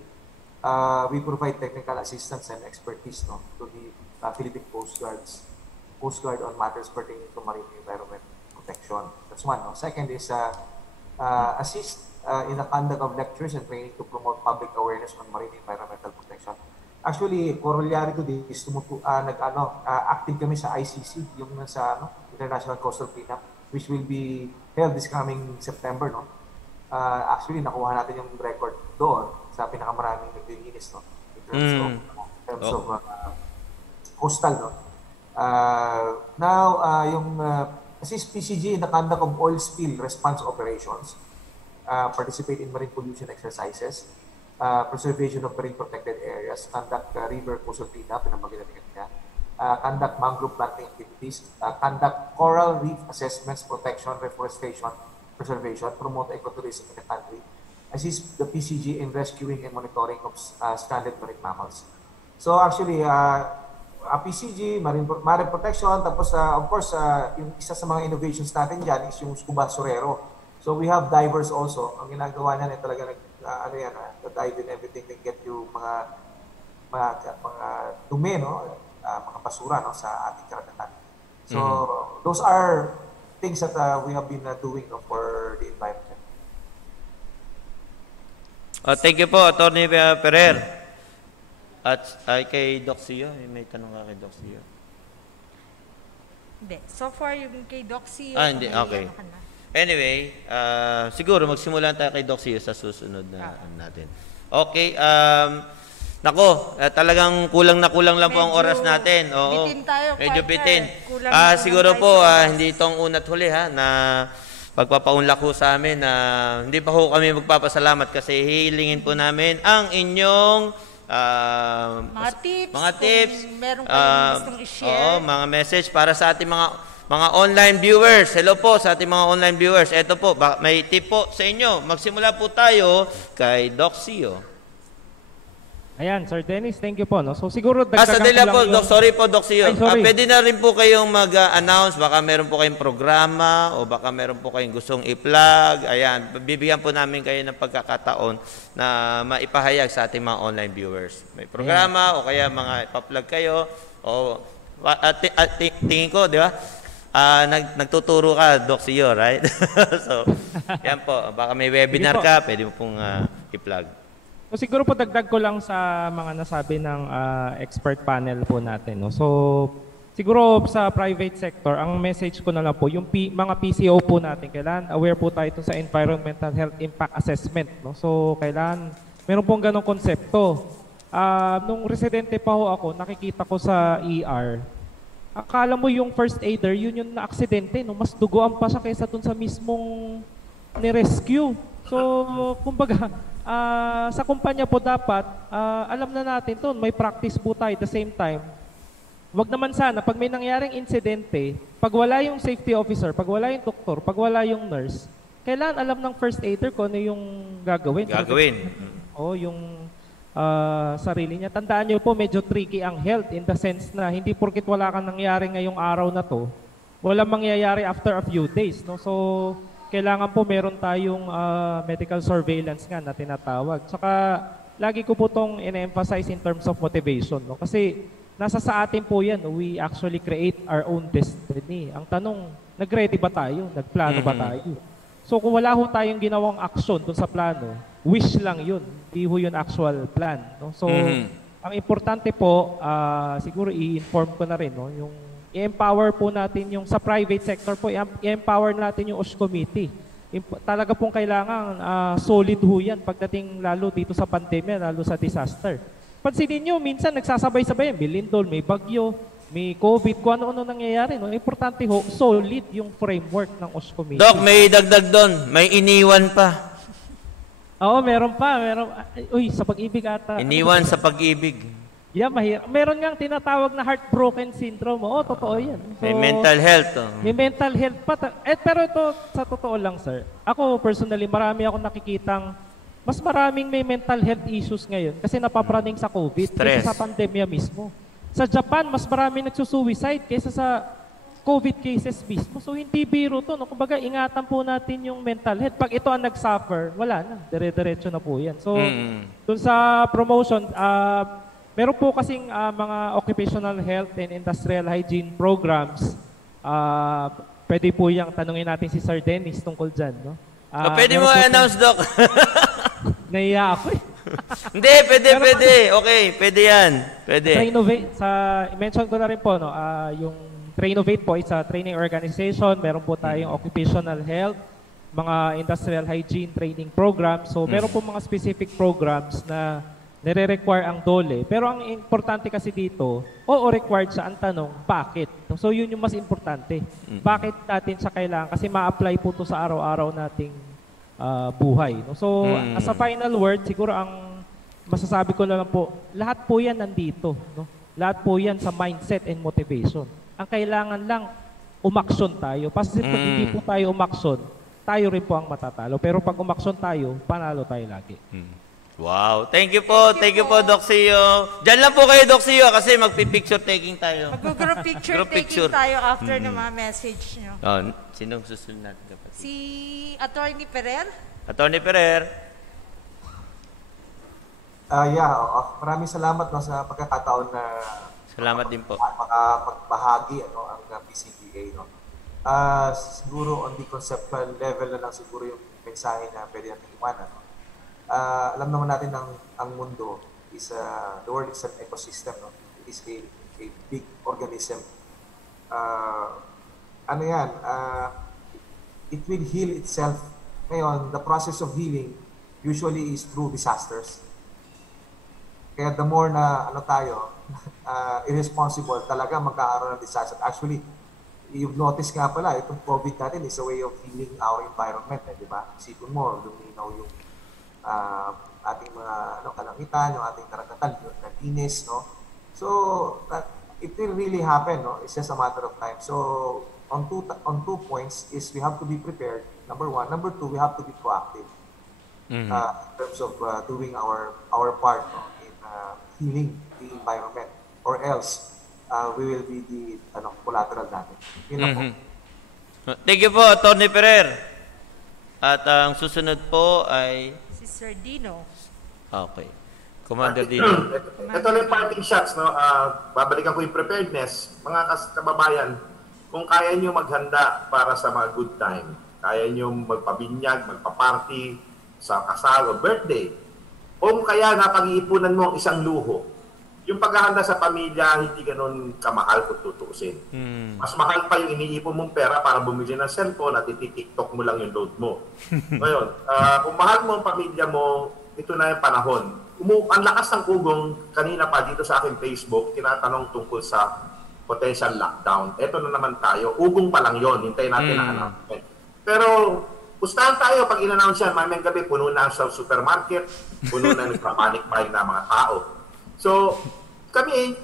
we provide technical assistance and expertise to the Philippine Coast Guard on matters pertaining to marine environment protection. That's one. Second is assist in the conduct of lectures and training to promote public awareness on marine environmental protection. Actually, corollary to this, active kami sa ICC, yung sa International Coastal Cleanup, which will be held this coming September. Actually, nakuha natin yung record doon sa pinakamaraming naglilinis, in terms of coastal. Now, yung assist PCG in the conduct of oil spill response operations, participate in marine pollution exercises, preservation of marine protected areas, conduct river coastal cleanup, conduct mangrove planting activities, conduct coral reef assessments, protection, reforestation, preservation, promote ecotourism in the country, assist the PCG in rescuing and monitoring of stranded marine mammals. So actually, PCG, marine protection, tapos of course, yung isa sa mga innovations natin dyan is yung scuba surero. So we have divers also. Ang ginagawa niyan ay talaga dive in everything to get you mga dumi, mga basura sa ating karagatan. So those are things that we have been doing for the environment. Thank you po, Attorney Ferrer. At kay Doc Sio, may tanong ka kay Doc Sio? Hindi. So far, yung kay Doc Sio. Hindi. Okay. Anyway, siguro magsimulan tayo kay Doc Sio sa susunod na natin. Okay. Talagang kulang lang po ang oras natin. Oo. Bitin tayo, medyo bitin. Kulang siguro po, hindi itong una't huli na pagpapaunlak ho sa amin na hindi pa ho kami magpapasalamat kasi hihilingin po namin ang inyong mga tips, kung meron kayong gustong i-share. Mga message para sa ating mga online viewers. Hello po sa ating mga online viewers. Ito po, may tip po sa inyo. Magsimula po tayo kay Doc Sio. Ayan, Sir Dennis, thank you po. No? So siguro dagdagan sandali lang po, yung... Doc. Sorry po, Doc Sio. Pwede na rin po kayong mag-announce. Baka meron po kayong programa o baka meron po kayong gustong i-plug. Ayan, bibigyan po namin kayo ng pagkakataon na maipahayag sa ating mga online viewers. May programa o kaya mga ipa-plug kayo. O, tingin ko, di ba? Nagtuturo ka, Doc Sio, right? So, yan po. Baka may webinar ka, pwede mo pong i-plug. So siguro po dagdag ko lang sa mga nasabi ng expert panel po natin. No? So siguro sa private sector, ang message ko na lang po, yung mga PCO po natin, kailangan aware po tayo sa environmental health impact assessment. No? So kailangan, meron pong ganong konsepto. Nung residente pa ho ako, nakikita ko sa ER, akala mo yung first aider, yun yung na-aksidente. No? Mas duguan pa siya kaysa dun sa mismong ni-rescue. So kumbaga, sa kumpanya po dapat, alam na natin to, may practice po tayo at the same time. Wag naman sana, pag may nangyaring insidente, pag wala yung safety officer, pag wala yung doktor, pag wala yung nurse, kailangan alam ng first aider kung ano yung gagawin. Yung sarili niya. Tandaan niyo po, medyo tricky ang health in the sense na hindi porkit wala kang nangyari ngayong araw na to, walang mangyayari after a few days. No? So, kailangan po meron tayong medical surveillance nga na tinatawag. Saka lagi ko po itong in-emphasize in terms of motivation. No? Kasi nasa sa atin po yan, we actually create our own destiny. Ang tanong, nag-ready ba tayo? Nagplano ba tayo? So kung wala ho tayong ginawang action dun sa plano, wish lang yun. Hindi ho yun actual plan. No? So ang importante po, siguro i-inform ko na rin, no? Yung i-empower po natin yung sa private sector po, i-empower natin yung OSH committee. Talaga pong kailangan solid ho yan pagdating lalo dito sa pandemya, lalo sa disaster. Pansinin nyo, minsan nagsasabay-sabay, may lindol, may bagyo, may COVID, kung ano-ano nangyayari. No? Importante ho, solid yung framework ng OSH committee. Doc, may dagdag doon. May iniwan pa. Oo, meron pa. Uy, sa pag-ibig ata. Iniwan sa pag-ibig. Yeah, mahirap. Meron ngang tinatawag na heartbroken syndrome. Oo, totoo yan. So, may mental health. May mental health pa. Pero ito, sa totoo lang, sir. Ako, personally, marami akong nakikitang mas maraming may mental health issues ngayon kasi napapraning sa COVID kaysa sa pandemya mismo. Sa Japan, mas maraming nagsusuicide kaysa sa COVID cases mismo. So, hindi biro to. No? Kumbaga, ingatan po natin yung mental health. Pag ito ang nag-suffer, wala na. Dire-diretso na po yan. So, dun sa promotion, meron po kasing mga occupational health and industrial hygiene programs. Pwede po yung tanungin natin si Sir Dennis tungkol dyan. No? Pwede mo announce, Doc. Naiya ako eh. Hindi, pwede. Okay, pwede yan. Pwede. Trainovate, mention ko na rin po, no, yung Trainovate po is a training organization. Meron po tayong occupational health, mga industrial hygiene training programs. So, meron po mga specific programs na nire-require ang DOLE. Pero ang importante kasi dito, required siya. Ang tanong, bakit? So yun yung mas importante. Bakit natin siya kailangan? Kasi ma-apply po to sa araw-araw nating buhay. No? So as a final word, siguro ang masasabi ko na lang po, lahat po yan nandito. No? Lahat po yan sa mindset and motivation. Ang kailangan lang, umaksyon tayo. Kasi pag hindi po tayo umaksyon, tayo rin po ang matatalo. Pero pag umaksyon tayo, panalo tayo lagi. Wow. Thank you po. Thank you po, Doc Sio. Diyan lang po kayo, Doc Sio, kasi magpi-picture taking tayo. Mag-group picture tayo after ng mga message nyo. Sinong susunod natin, kapatid? Si Attorney Perer. Attorney Perer. Maraming salamat sa pagkakataon na salamat din po. Makapagbahagi ang PCBA. Siguro on the conceptual level na lang siguro yung mensahe na pwede natin iwanan. Alam naman natin ang mundo is the world is an ecosystem. No? It is a big organism. It will heal itself. Ngayon, the process of healing usually is through disasters. Kaya the more na tayo, irresponsible talaga magkakaroon ng disaster. Actually, you've noticed nga pala, itong COVID natin is a way of healing our environment, di ba? Isipin mo, luminaw yung ating mga kalangitan, yung ating karagatan, yung nalinis, no? So, it will really happen, no? It's just a matter of time. So, on two points is we have to be prepared, number one. Number two, we have to be proactive in terms of doing our part, no? In healing the environment, or else we will be the collateral natin. Yun lang po. Thank you po, Atty. Ferrer. At ang susunod po ay Si Sir Dino. okay. Commander Dino. Ito lang yung parting shots, no? Babalikan ko yung preparedness. Mga kababayan, kung kaya nyo maghanda para sa mga good time, kaya nyo magpabinyag, magpa-party sa kasal o birthday, o kaya napag-iipunan mo ang isang luho, yung paghahanda sa pamilya, hindi ganun kamahal kung tutuusin. Mas mahal pa yung iniipon mong pera para bumili ng cellphone at iti-TikTok mo lang yung load mo. Ngayon, kung mahal mo ang pamilya mo, ito na yung panahon. Ang lakas ng kugong kanina pa dito sa aking Facebook, tinatanong tungkol sa potential lockdown. Ito na naman tayo. Ugong pa lang yon. Hintayin natin ang announcement. Pero, pustahan tayo pag in-announce yan. Mamayang gabi, puno na sa supermarket, puno na nagpa-panic buying na mga tao. So, kami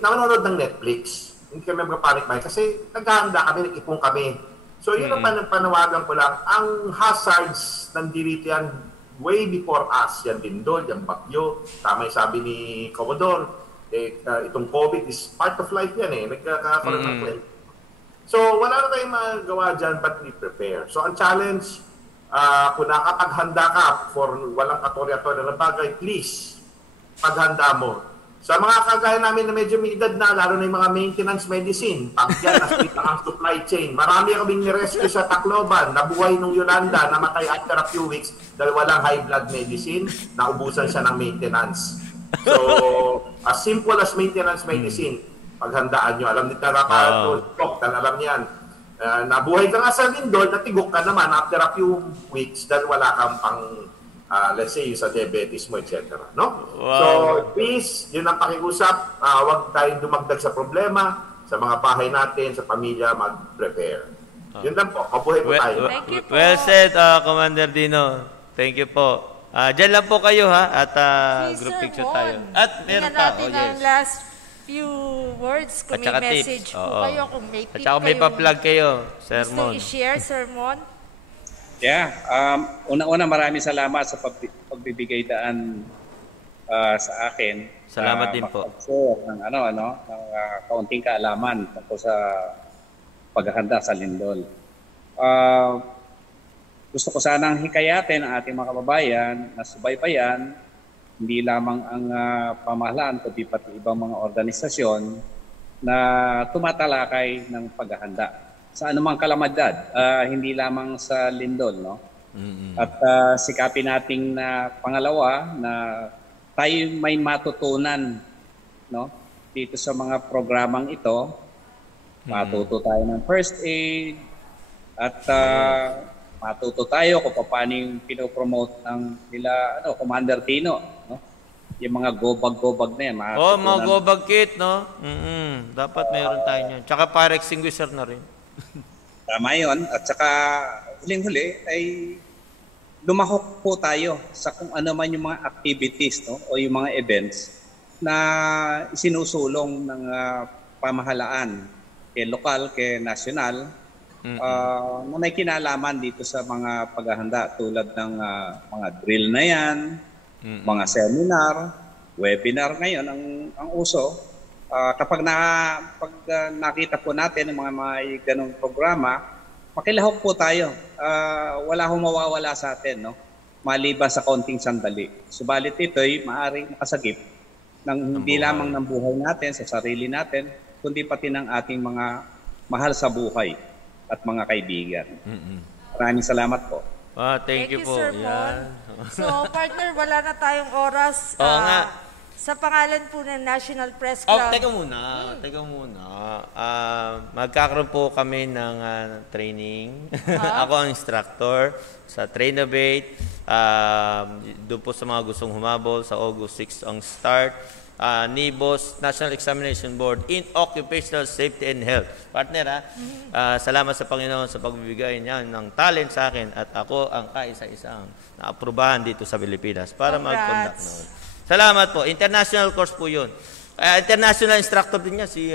nanonood ng Netflix. Hindi kami mag-panic buying kasi naghahanda kami, nag-ipong kami. So, yun ang panawagan ko lang. Ang hazards nandito yan way before us. Yan lindol, yan bagyo. Tama yung sabi ni Commodore. Itong COVID is part of life yan eh. Nagkakaroon ng claim. So, wala na tayong magawa dyan but we prepare. So, ang challenge, kung nakapaghanda ka for walang katorya-torya na bagay, please, paghanda mo. Sa mga kagaya namin na medyo may edad na, lalo na yung mga maintenance medicine, pag yan, nasplit ang supply chain. Marami kaming nirescue sa Tacloban, nabuhay nung Yolanda, namatay after a few weeks dahil walang high blood medicine, naubusan siya ng maintenance. So, as simple as maintenance medicine, paghandaan nyo. Alam nito na alam niyan. Nabuhay ka nga sa lindol, natigok ka naman after a few weeks dahil wala kang pang let's say, sa diabetes mo, etc. No? Wow. So, please, yun ang pakiusap. Huwag tayong dumagdag sa problema, sa mga bahay natin, sa pamilya, mag-prepare. Yun lang po. Mabuhay po tayo. Well said, Commander Dino. Thank you po. Diyan lang po kayo, ha? At group picture tayo. At meron pa. Natin ang last few words kung may message po kayo, kung may tip kayo. At saka may pa-plug kayo, Sermon. Gusto i-share, Sermon? Yeah, una-una maraming salamat sa pagbibigay daan sa akin. Salamat din po. Ng kaunting kaalaman tungkol sa paghahanda sa lindol. Gusto ko sanang hikayatin ang ating mga kababayan na subaybayan hindi lamang ang pamahalaan kundi pati ibang mga organisasyon na tumatalakay ng paghahanda sa anumang kalamidad, hindi lamang sa lindol, no? At sikapin nating na pangalawa na tayo may matutunan, no? Dito sa mga programang ito, matuto tayo ng first aid at matuto tayo kung paano yung pinopromote ng nila Commander Dino, no? Yung mga gobag-gobag na yan. Mga gobag kit, no? Dapat mayroon tayo niyan. Tsaka fire extinguisher na rin. Tama yun. At saka huling-huli ay lumahok po tayo sa kung ano man yung mga activities, no? O yung mga events na isinusulong ng pamahalaan kay lokal, kay nasyonal, na may kinalaman dito sa mga paghahanda tulad ng mga drill na yan, mga seminar, webinar ngayon ang uso. Kapag nakita po natin ng mga ganong programa, makilahok po tayo. Wala hong mawawala sa atin, no? Maliban sa konting sandali. Subalit ito'y maaaring makasagip ng hindi lamang ng buhay natin, sa sarili natin, kundi pati ng ating mga mahal sa buhay at mga kaibigan. Maraming salamat po. Thank you po. Sir Mon. So, partner, wala na tayong oras. Oo nga. Sa pangalan po ng National Press Oh, Club. teka muna. Magkakaroon po kami ng training. Ako ang instructor sa Trainovate. Doon po sa mga gustong humabol, sa August 6 ang start. NIBOS, National Examination Board, in Occupational Safety and Health. Partner, salamat sa Panginoon sa pagbibigay niya ng talent sa akin at ako ang kaisa-isang naaprubahan dito sa Pilipinas para mag-conduct noon. Salamat po. International course po yun. International instructor din niya, si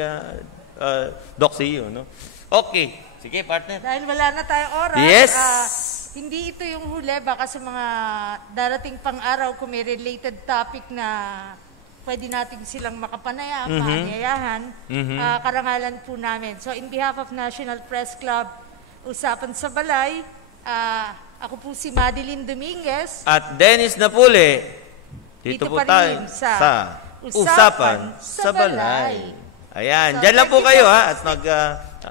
Doc CEO. No? Okay. Sige, partner. Dahil wala na tayong oras, Yes. hindi ito yung huli. Baka sa mga darating pang araw, kung may related topic na pwede natin silang makapanaya, maanyayahan, karangalan po namin. So, in behalf of National Press Club, Usapan sa Balay, ako po si Madeline Dominguez. At Dennis Napule. Dito po pa tayo rin sa Usapan sa Balay. Ayan, dyan lang po kayo ha. At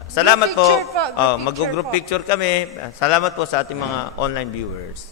salamat po. Mag-group picture kami. Salamat po sa ating mga online viewers.